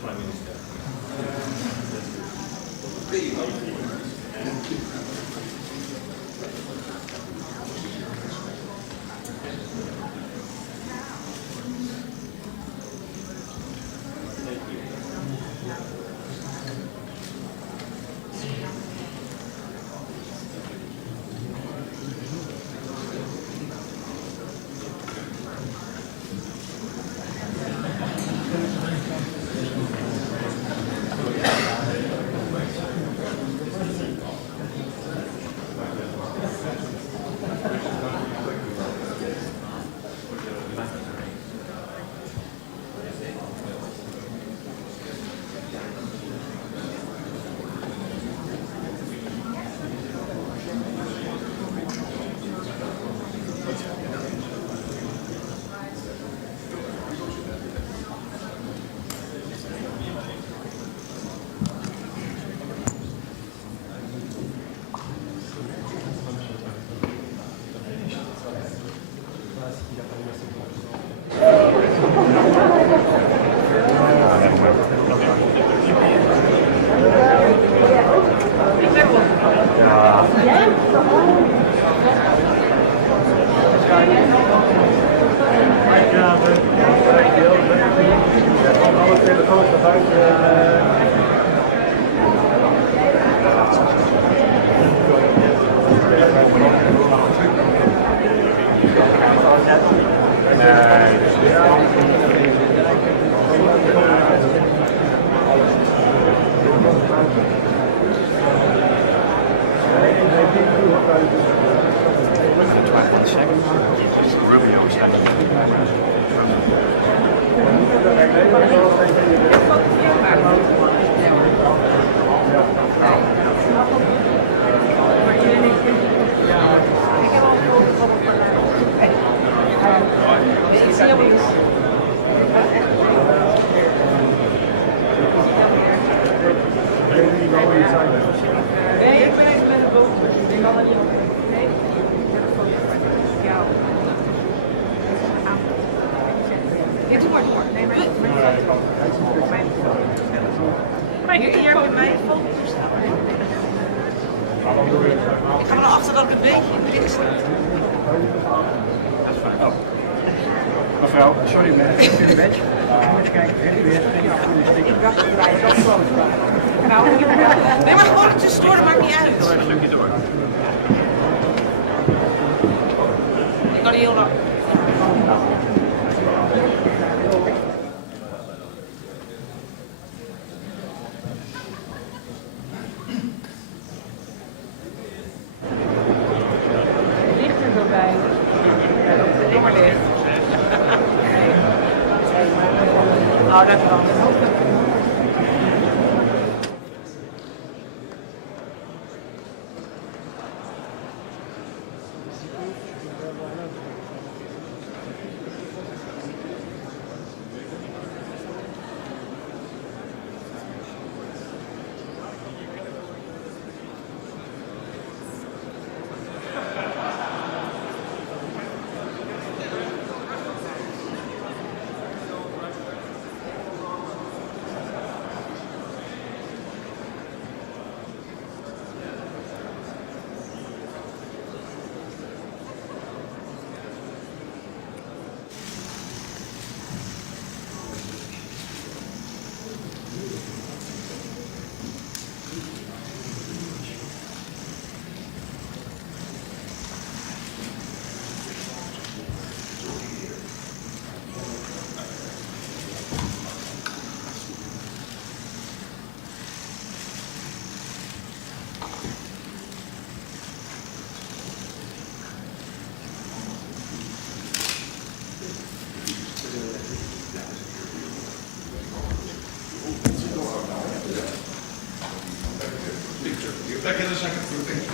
Prime Minister. Alle telefoons naar buiten. Maar hier bij mij ik ga maar naar achter dat ik een beetje in het midden sta. Dat is fijn. Mevrouw, sorry, maar ik heb een badge. Moet je kijken, ik dacht dat wij zo close waren. Nee, maar gewoon tussendoor, dat maakt niet uit. Dat lukt niet door. Ik kan heel lang. Ligt er zo bij? Ja, dat is helemaal licht. Oh, dat kan. Back in a second for the picture.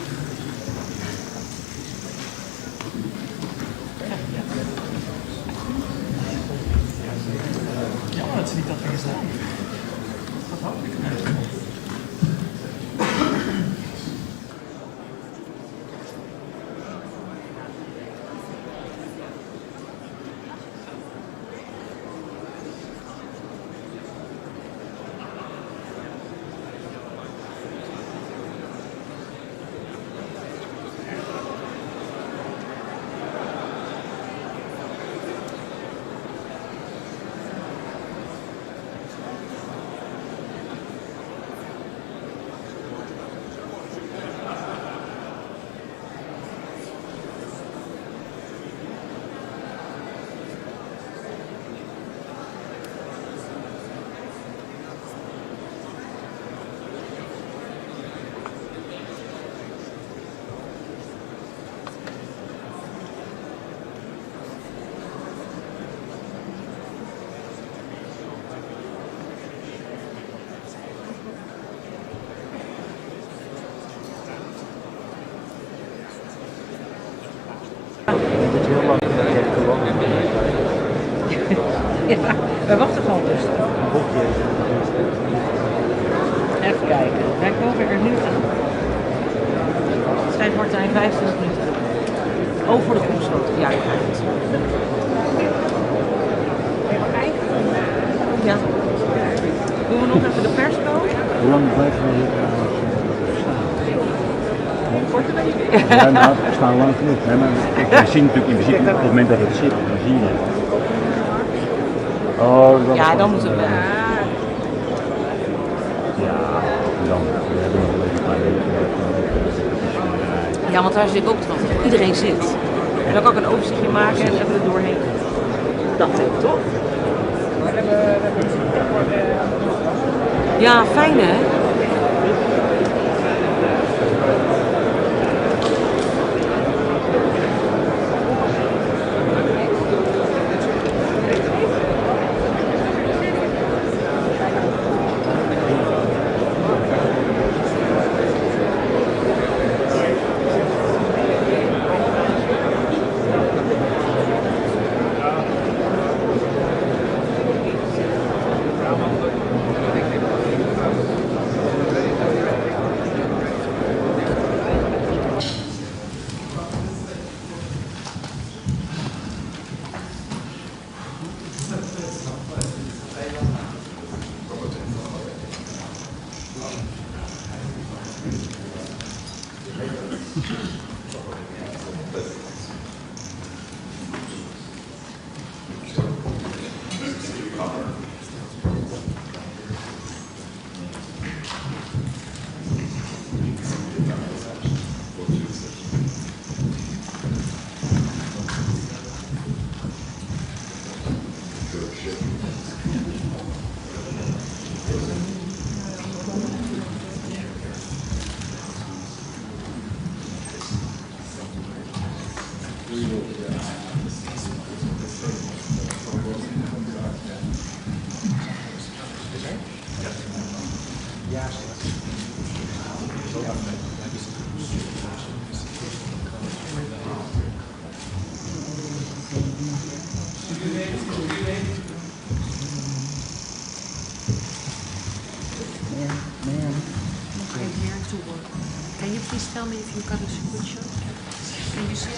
Ja, dat is niet dat we gestaan. Dat hou ik. Ja, wij wachten gewoon dus. Even kijken, wij komen er nu aan. Tijd wordt 25 minuten. Oh, voor de komstrook. Ja, ik ga het. Even kijken. Ja. Doen we nog even de pers komen? Hoe lang blijven we hier staan? Ja, nou, we staan lang genoeg. Hè, maar we zien natuurlijk in principe op het moment dat het zit, dan zie je het. Oh, dat ja, dan moet het wel. Ja, dan. We hebben nog even een paar weken. Ja, want daar zit ik ook te wachten. Iedereen zit. En dan kan ik een overzichtje maken en even er doorheen. Dat denk ik toch? Ja, fijn hè? Can you please tell me if you got a screenshot? Can you see it?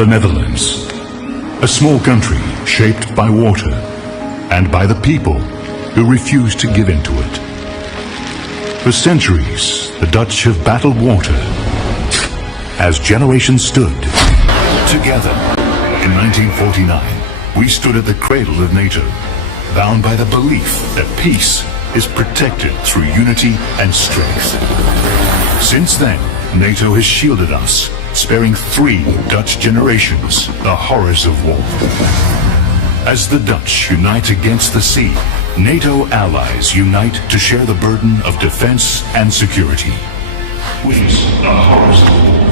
The Netherlands, a small country shaped by water and by the people who refuse to give in to it. For centuries, the Dutch have battled water as generations stood together. In 1949, we stood at the cradle of NATO, bound by the belief that peace is protected through unity and strength. Since then, NATO has shielded us, sparing 3 Dutch generations the horrors of war. As the Dutch unite against the sea, NATO allies unite to share the burden of defense and security. Witness the horrors of war.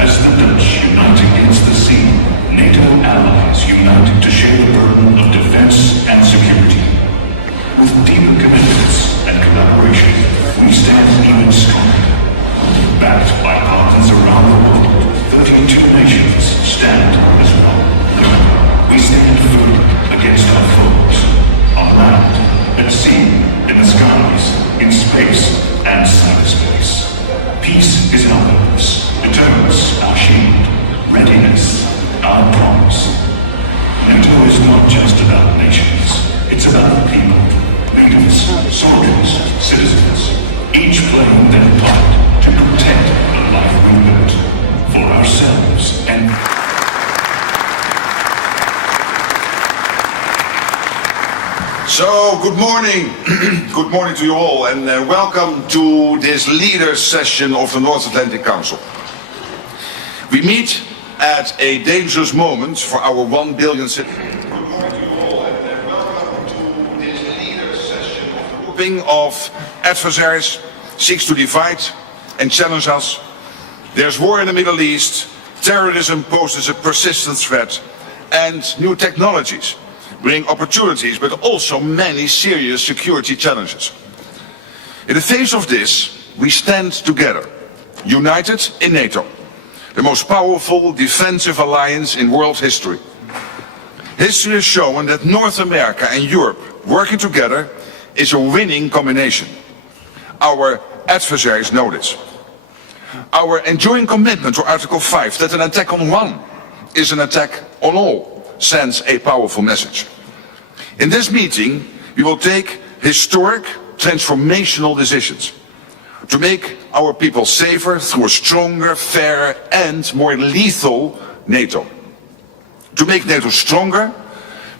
As the Dutch unite against the sea, NATO allies unite to share the burden of defense and security. With deeper commitments and collaboration, we stand even stronger. Backed by partners around the world, 32 nations stand as one. We stand firm against our foes, on land, at sea, in the skies, in space, and cyberspace. Peace is our purpose, deterrence our shield, readiness our promise. NATO is not just about nations, it's about people, leaders, soldiers, citizens, each playing their part to protect the life we built for ourselves and... So, good morning. Good morning to you all, and welcome to this leaders session of the North Atlantic Council. We meet at a dangerous moment for our 1 billion citizens. Good morning to you all, and welcome to this leaders session of the grouping of adversaries seeks to divide and challenge us. There's war in the Middle East, terrorism poses a persistent threat, and new technologies bring opportunities, but also many serious security challenges. In the face of this, we stand together, united in NATO, the most powerful defensive alliance in world history. History has shown that North America and Europe working together is a winning combination. Our adversaries know this. Our enduring commitment to Article 5, that an attack on one is an attack on all, sends a powerful message. In this meeting, we will take historic, transformational decisions to make our people safer through a stronger, fairer, and more lethal NATO. To make NATO stronger,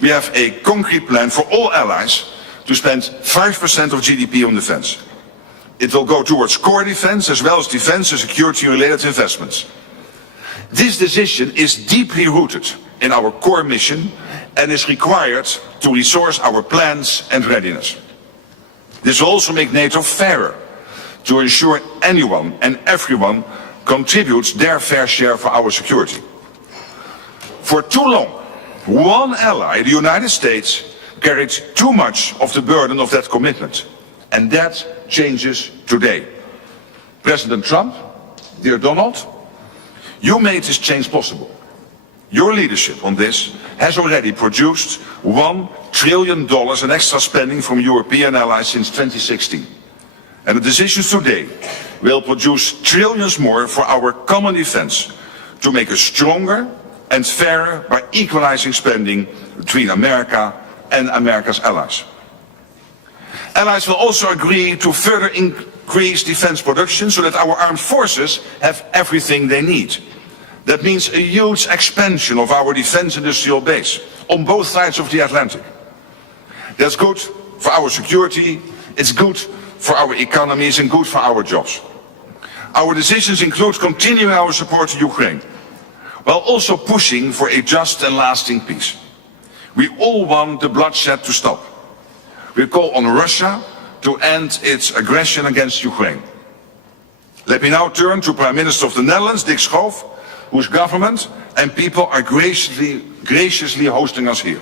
we have a concrete plan for all allies to spend 5% of GDP on defense. It will go towards core defense as well as defense and security-related investments. This decision is deeply rooted in our core mission and is required to resource our plans and readiness. This will also make NATO fairer, to ensure anyone and everyone contributes their fair share for our security. For too long, one ally, the United States, carried too much of the burden of that commitment, and that changes today. President Trump, dear Donald, you made this change possible. Your leadership on this has already produced $1 trillion in extra spending from European allies since 2016. And the decisions today will produce trillions more for our common defense to make us stronger and fairer by equalizing spending between America and America's allies. Allies will also agree to further increase defense production so that our armed forces have everything they need. That means a huge expansion of our defense industrial base on both sides of the Atlantic. That's good for our security, it's good for our economies and good for our jobs. Our decisions include continuing our support to Ukraine, while also pushing for a just and lasting peace. We all want the bloodshed to stop. We call on Russia to end its aggression against Ukraine. Let me now turn to Prime Minister of the Netherlands, Dick Schoof, whose government and people are graciously hosting us here.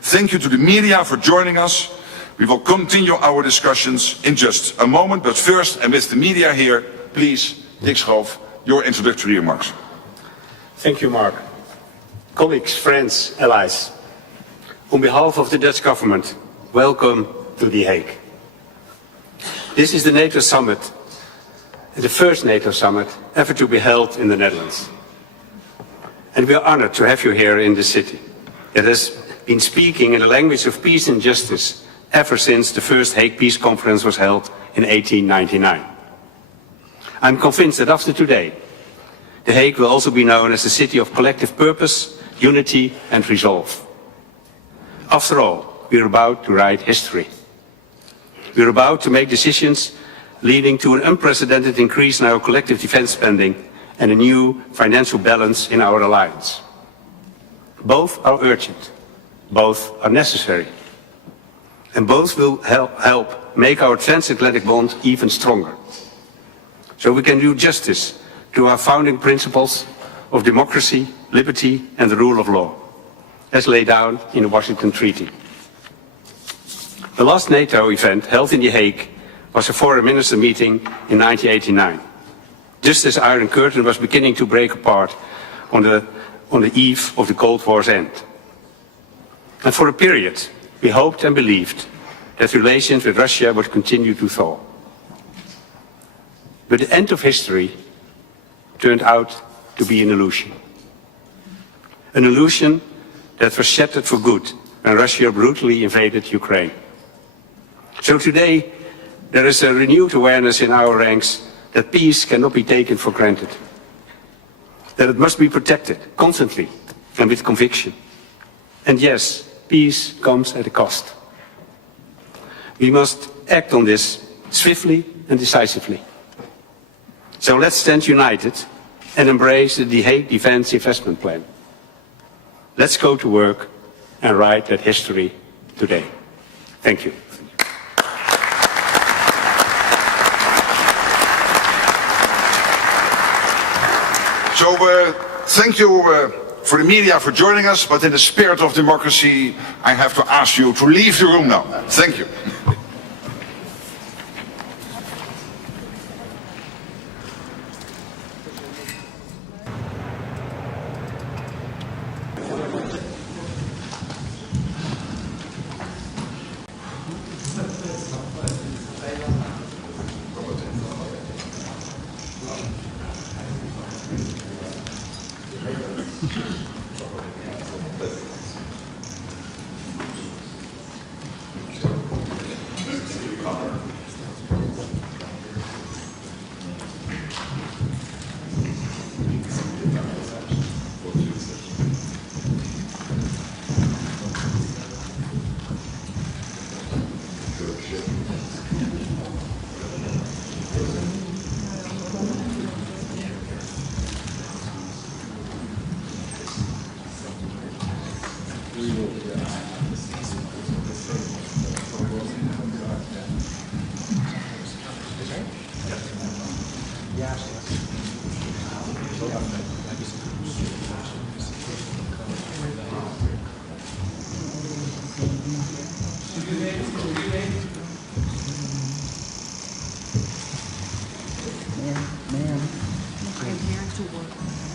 Thank you to the media for joining us. We will continue our discussions in just a moment, but first, and with the media here, please, Dick Schoof, your introductory remarks. Thank you, Mark. Colleagues, friends, allies, on behalf of the Dutch government, welcome to The Hague. This is the NATO summit, the first NATO summit ever to be held in the Netherlands. And we are honored to have you here in the city. It has been speaking in the language of peace and justice ever since the first Hague Peace Conference was held in 1899. I'm convinced that after today, The Hague will also be known as the city of collective purpose, unity and resolve. After all, we are about to write history. We are about to make decisions leading to an unprecedented increase in our collective defense spending and a new financial balance in our alliance. Both are urgent, both are necessary, and both will help make our transatlantic bond even stronger. So we can do justice to our founding principles of democracy, liberty and the rule of law, as laid down in the Washington Treaty. The last NATO event held in The Hague was a foreign minister meeting in 1989, just as the Iron Curtain was beginning to break apart on the eve of the Cold War's end. And for a period, we hoped and believed that relations with Russia would continue to thaw. But the end of history turned out to be an illusion. An illusion that was shattered for good when Russia brutally invaded Ukraine. So today, there is a renewed awareness in our ranks that peace cannot be taken for granted. That it must be protected constantly and with conviction. And yes, peace comes at a cost. We must act on this swiftly and decisively. So let's stand united and embrace the The Hague Defense Investment Plan. Let's go to work and write that history today. Thank you. So thank you for the media for joining us, but in the spirit of democracy, I have to ask you to leave the room now. Thank you.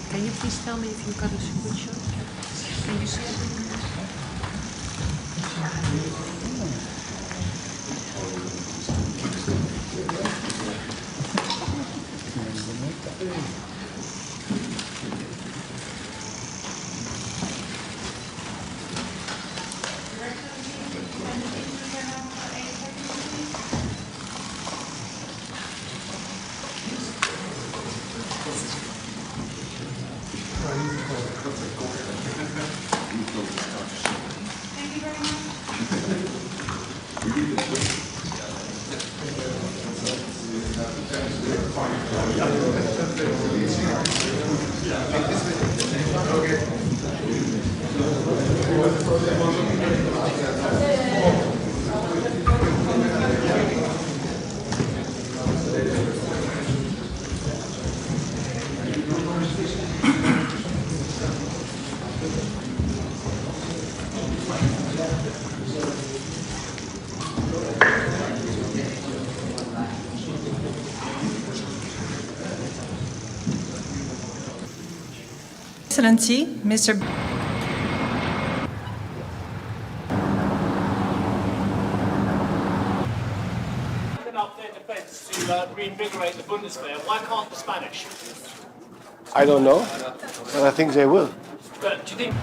Can you please tell me if you got a screenshot? Can you see it? Excellency, Mr. Up their defense to reinvigorate the Bundeswehr. Why can't the Spanish? I don't know, but I think they will. But do you think...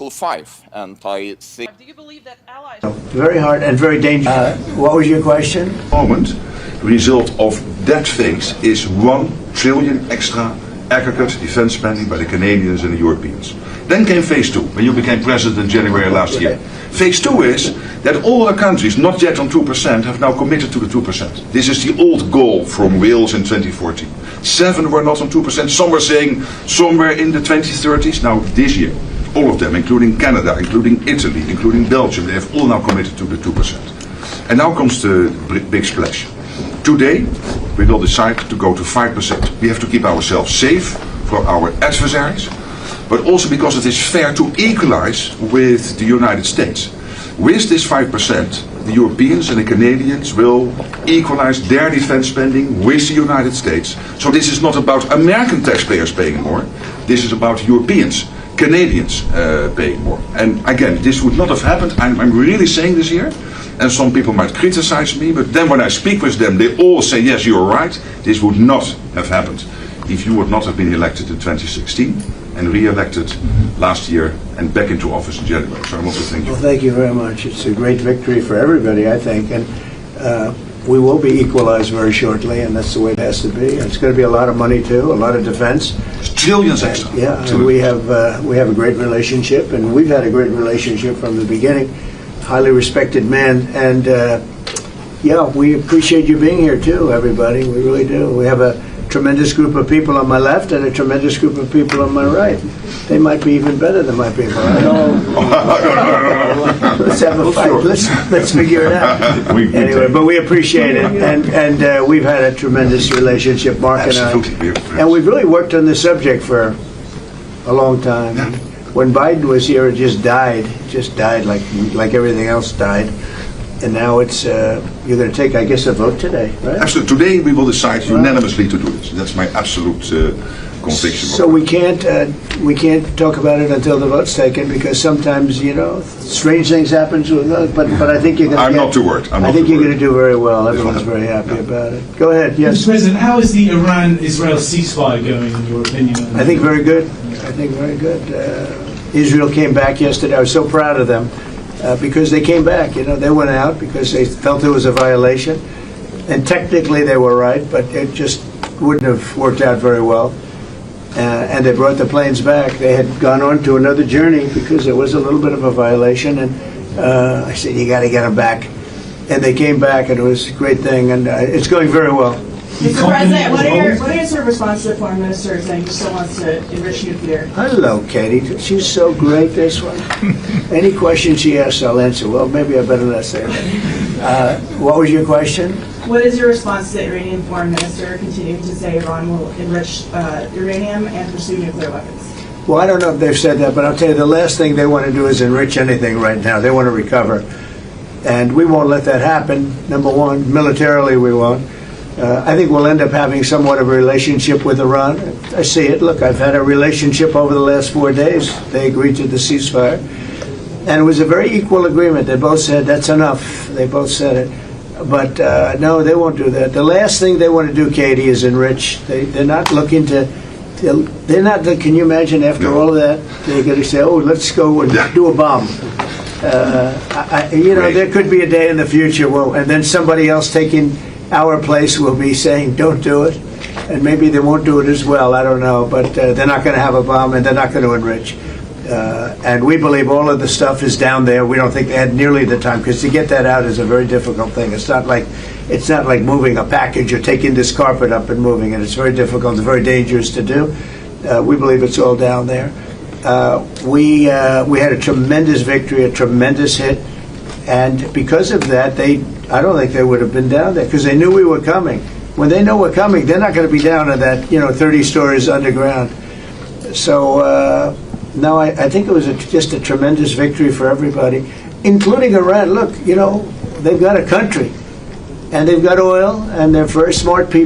Article 5, and I think... Do you believe that allies... Very hard and very dangerous. What was your question? Moment, the result of that phase is 1 trillion extra aggregate defense spending by the Canadians and the Europeans. Then came phase 2, when you became president in January last year. Phase 2 is that all the countries not yet on 2% have now committed to the 2%. This is the old goal from Wales in 2014. 7 were not on 2%, some were saying somewhere in the 2030s. Now this year, all of them, including Canada, including Italy, including Belgium, they have all now committed to the 2%. And now comes the big splash. Today, we will decide to go to 5%. We have to keep ourselves safe for our adversaries, but also because it is fair to equalize with the United States. With this 5%, the Europeans and the Canadians will equalize their defense spending with the United States. So this is not about American taxpayers paying more, this is about Europeans, Canadians paying more. And again, this would not have happened, I'm really saying this here, and some people might criticize me, but then when I speak with them, they all say, yes, you're right, this would not have happened if you would not have been elected in 2016 and re-elected last year and back into office in January. So I want to thank you. Well, thank you very much. It's a great victory for everybody, I think, and we will be equalized very shortly, and that's the way it has to be. And it's going to be a lot of money too, a lot of defense. It's trillions extra. Yeah, and we have a great relationship, and we've had a great relationship from the beginning. Highly respected man, and yeah, we appreciate you being here too, everybody. We really do. We have a tremendous group of people on my left and a tremendous group of people on my right. They might be even better than my people. I don't know. Let's have a fight. Let's figure it out. Anyway, but we appreciate it, and we've had a tremendous relationship, Mark and I. And we've really worked on this subject for a long time. Yeah. When Biden was here, it just died like everything else died. And now it's, you're going to take, I guess, a vote today, right? Absolutely. Today we will decide unanimously to do this. That's my absolute conviction. So we can't talk about it until the vote's taken, because sometimes, you know, strange things happen to us, but I think you're going to I'm not too worried. I think you're going to do very well. Everyone's very happy about it. Go ahead, yes. Mr. President, how is the Iran-Israel ceasefire going, in your opinion? I think very good. I think very good. Israel came back yesterday. I was so proud of them because they came back. You know, they went out because they felt there was a violation, and technically they were right, but it just wouldn't have worked out very well. And they brought the planes back. They had gone on to another journey because there was a little bit of a violation, and I said, you got to get them back. And they came back, and it was a great thing, and it's going very well. Mr. President, what are your sort of response to the Foreign Minister saying he still wants to enrich nuclear? Hello, Katie. She's so great, this one. Any question she asks, I'll answer. Well, maybe I better not say that. What was your question? What is your response to the Iranian Foreign Minister continuing to say Iran will enrich uranium and pursue nuclear weapons? Well, I don't know if they've said that, but I'll tell you, the last thing they want to do is enrich anything right now. They want to recover. And we won't let that happen, number one. Militarily, we won't. I think we'll end up having somewhat of a relationship with Iran. I see it. Look, I've had a relationship over the last 4 days. They agreed to the ceasefire. And it was a very equal agreement. They both said, that's enough. They both said it. But no, they won't do that. The last thing they want to do, Katie, is enrich. They're not looking to... They're not... Can you imagine after all of that, they're going to say, oh, let's go and do a bomb. You know, there could be a day in the future, and then somebody else taking our place will be saying, don't do it. And maybe they won't do it as well, I don't know. But they're not going to have a bomb, and they're not going to enrich. And we believe all of the stuff is down there. We don't think they had nearly the time, because to get that out is a very difficult thing. It's not like moving a package or taking this carpet up and moving it. It's very difficult. It's very dangerous to do. We believe it's all down there. We had a tremendous victory, a tremendous hit, and because of that, I don't think they would have been down there, because they knew we were coming. When they know we're coming, they're not going to be down to that, 30 stories underground. So no, I think it was just a tremendous victory for everybody, including Iran. Look, they've got a country, and they've got oil, and they're very smart people.